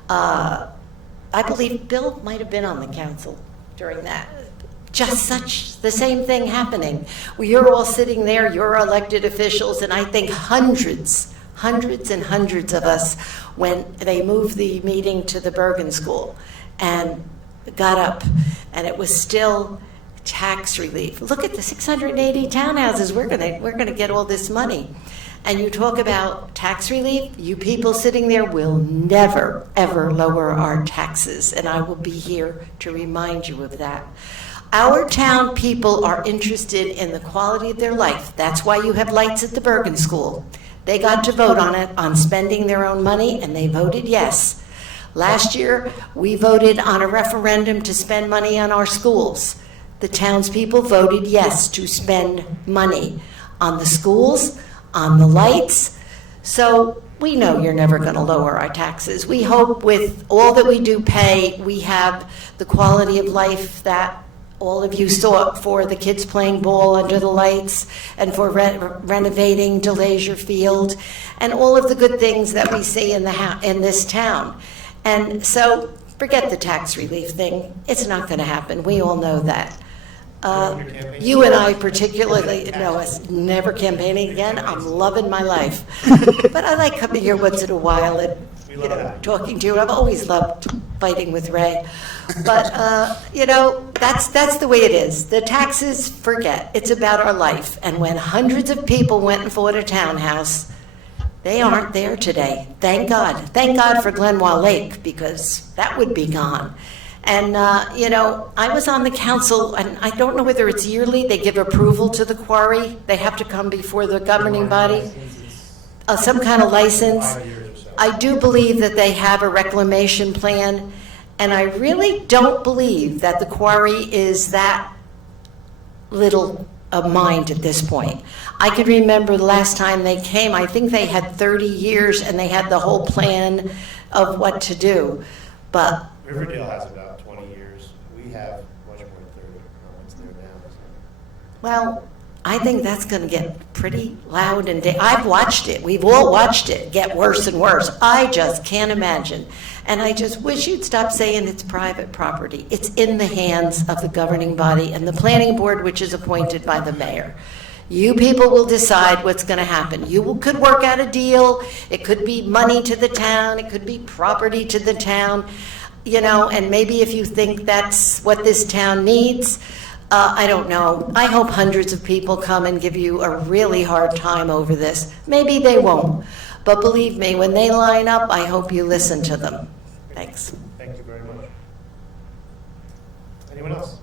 I believe Bill might have been on the council during that. Just such the same thing happening. Well, you're all sitting there, you're elected officials, and I think hundreds and hundreds of us, when they moved the meeting to the Bergen School and got up, and it was still tax relief. Look at the 680 townhouses, we're gonna get all this money. And you talk about tax relief, you people sitting there will never, ever lower our taxes, and I will be here to remind you of that. Our town people are interested in the quality of their life. That's why you have lights at the Bergen School. They got to vote on it, on spending their own money, and they voted yes. Last year, we voted on a referendum to spend money on our schools. The townspeople voted yes to spend money on the schools, on the lights. So we know you're never going to lower our taxes. We hope with all that we do pay, we have the quality of life that all of you sought for the kids playing ball under the lights, and for renovating DeLazier Field, and all of the good things that we see in this town. And so forget the tax relief thing. It's not going to happen. We all know that. You and I particularly know us never campaigning again. I'm loving my life. But I like coming here once in a while and talking to you. I've always loved fighting with Ray. But, that's the way it is. The taxes, forget. It's about our life. And when hundreds of people went and bought a townhouse, they aren't there today. Thank God. Thank God for Glenwyle Lake, because that would be gone. And, I was on the council, and I don't know whether it's yearly, they give approval to the quarry. They have to come before the governing body. Some kind of license. I do believe that they have a reclamation plan, and I really don't believe that the quarry is that little a mind at this point. I could remember the last time they came, I think they had 30 years and they had the whole plan of what to do. But Riverdale has about 20 years. We have much more than 30. It's there now. So. well, I think that's going to get pretty loud and I've watched it. We've all watched it get worse and worse. I just can't imagine. And I just wish you'd stop saying it's private property. It's in the hands of the governing body and the planning board, which is appointed by the mayor. You people will decide what's going to happen. Could work out a deal. It could be money to the town. It could be property to the town. And maybe if you think that's what this town needs, I don't know. I hope hundreds of people come and give you a really hard time over this. Maybe they won't. But believe me, when they line up, I hope you listen to them. Thanks. Thank you very much. Anyone else?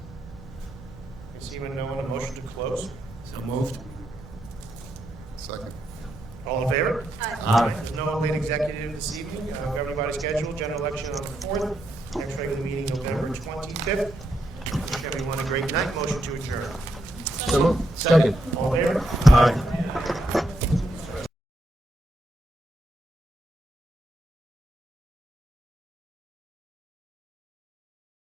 I see no one. A motion to close. So moved. Second. All in favor? Aye. There's no late executive this evening. Governing body schedule, general election on the 4th. Next regular meeting November 25th. Wish everyone a great night. Motion to adjourn. Second. All in favor? Aye.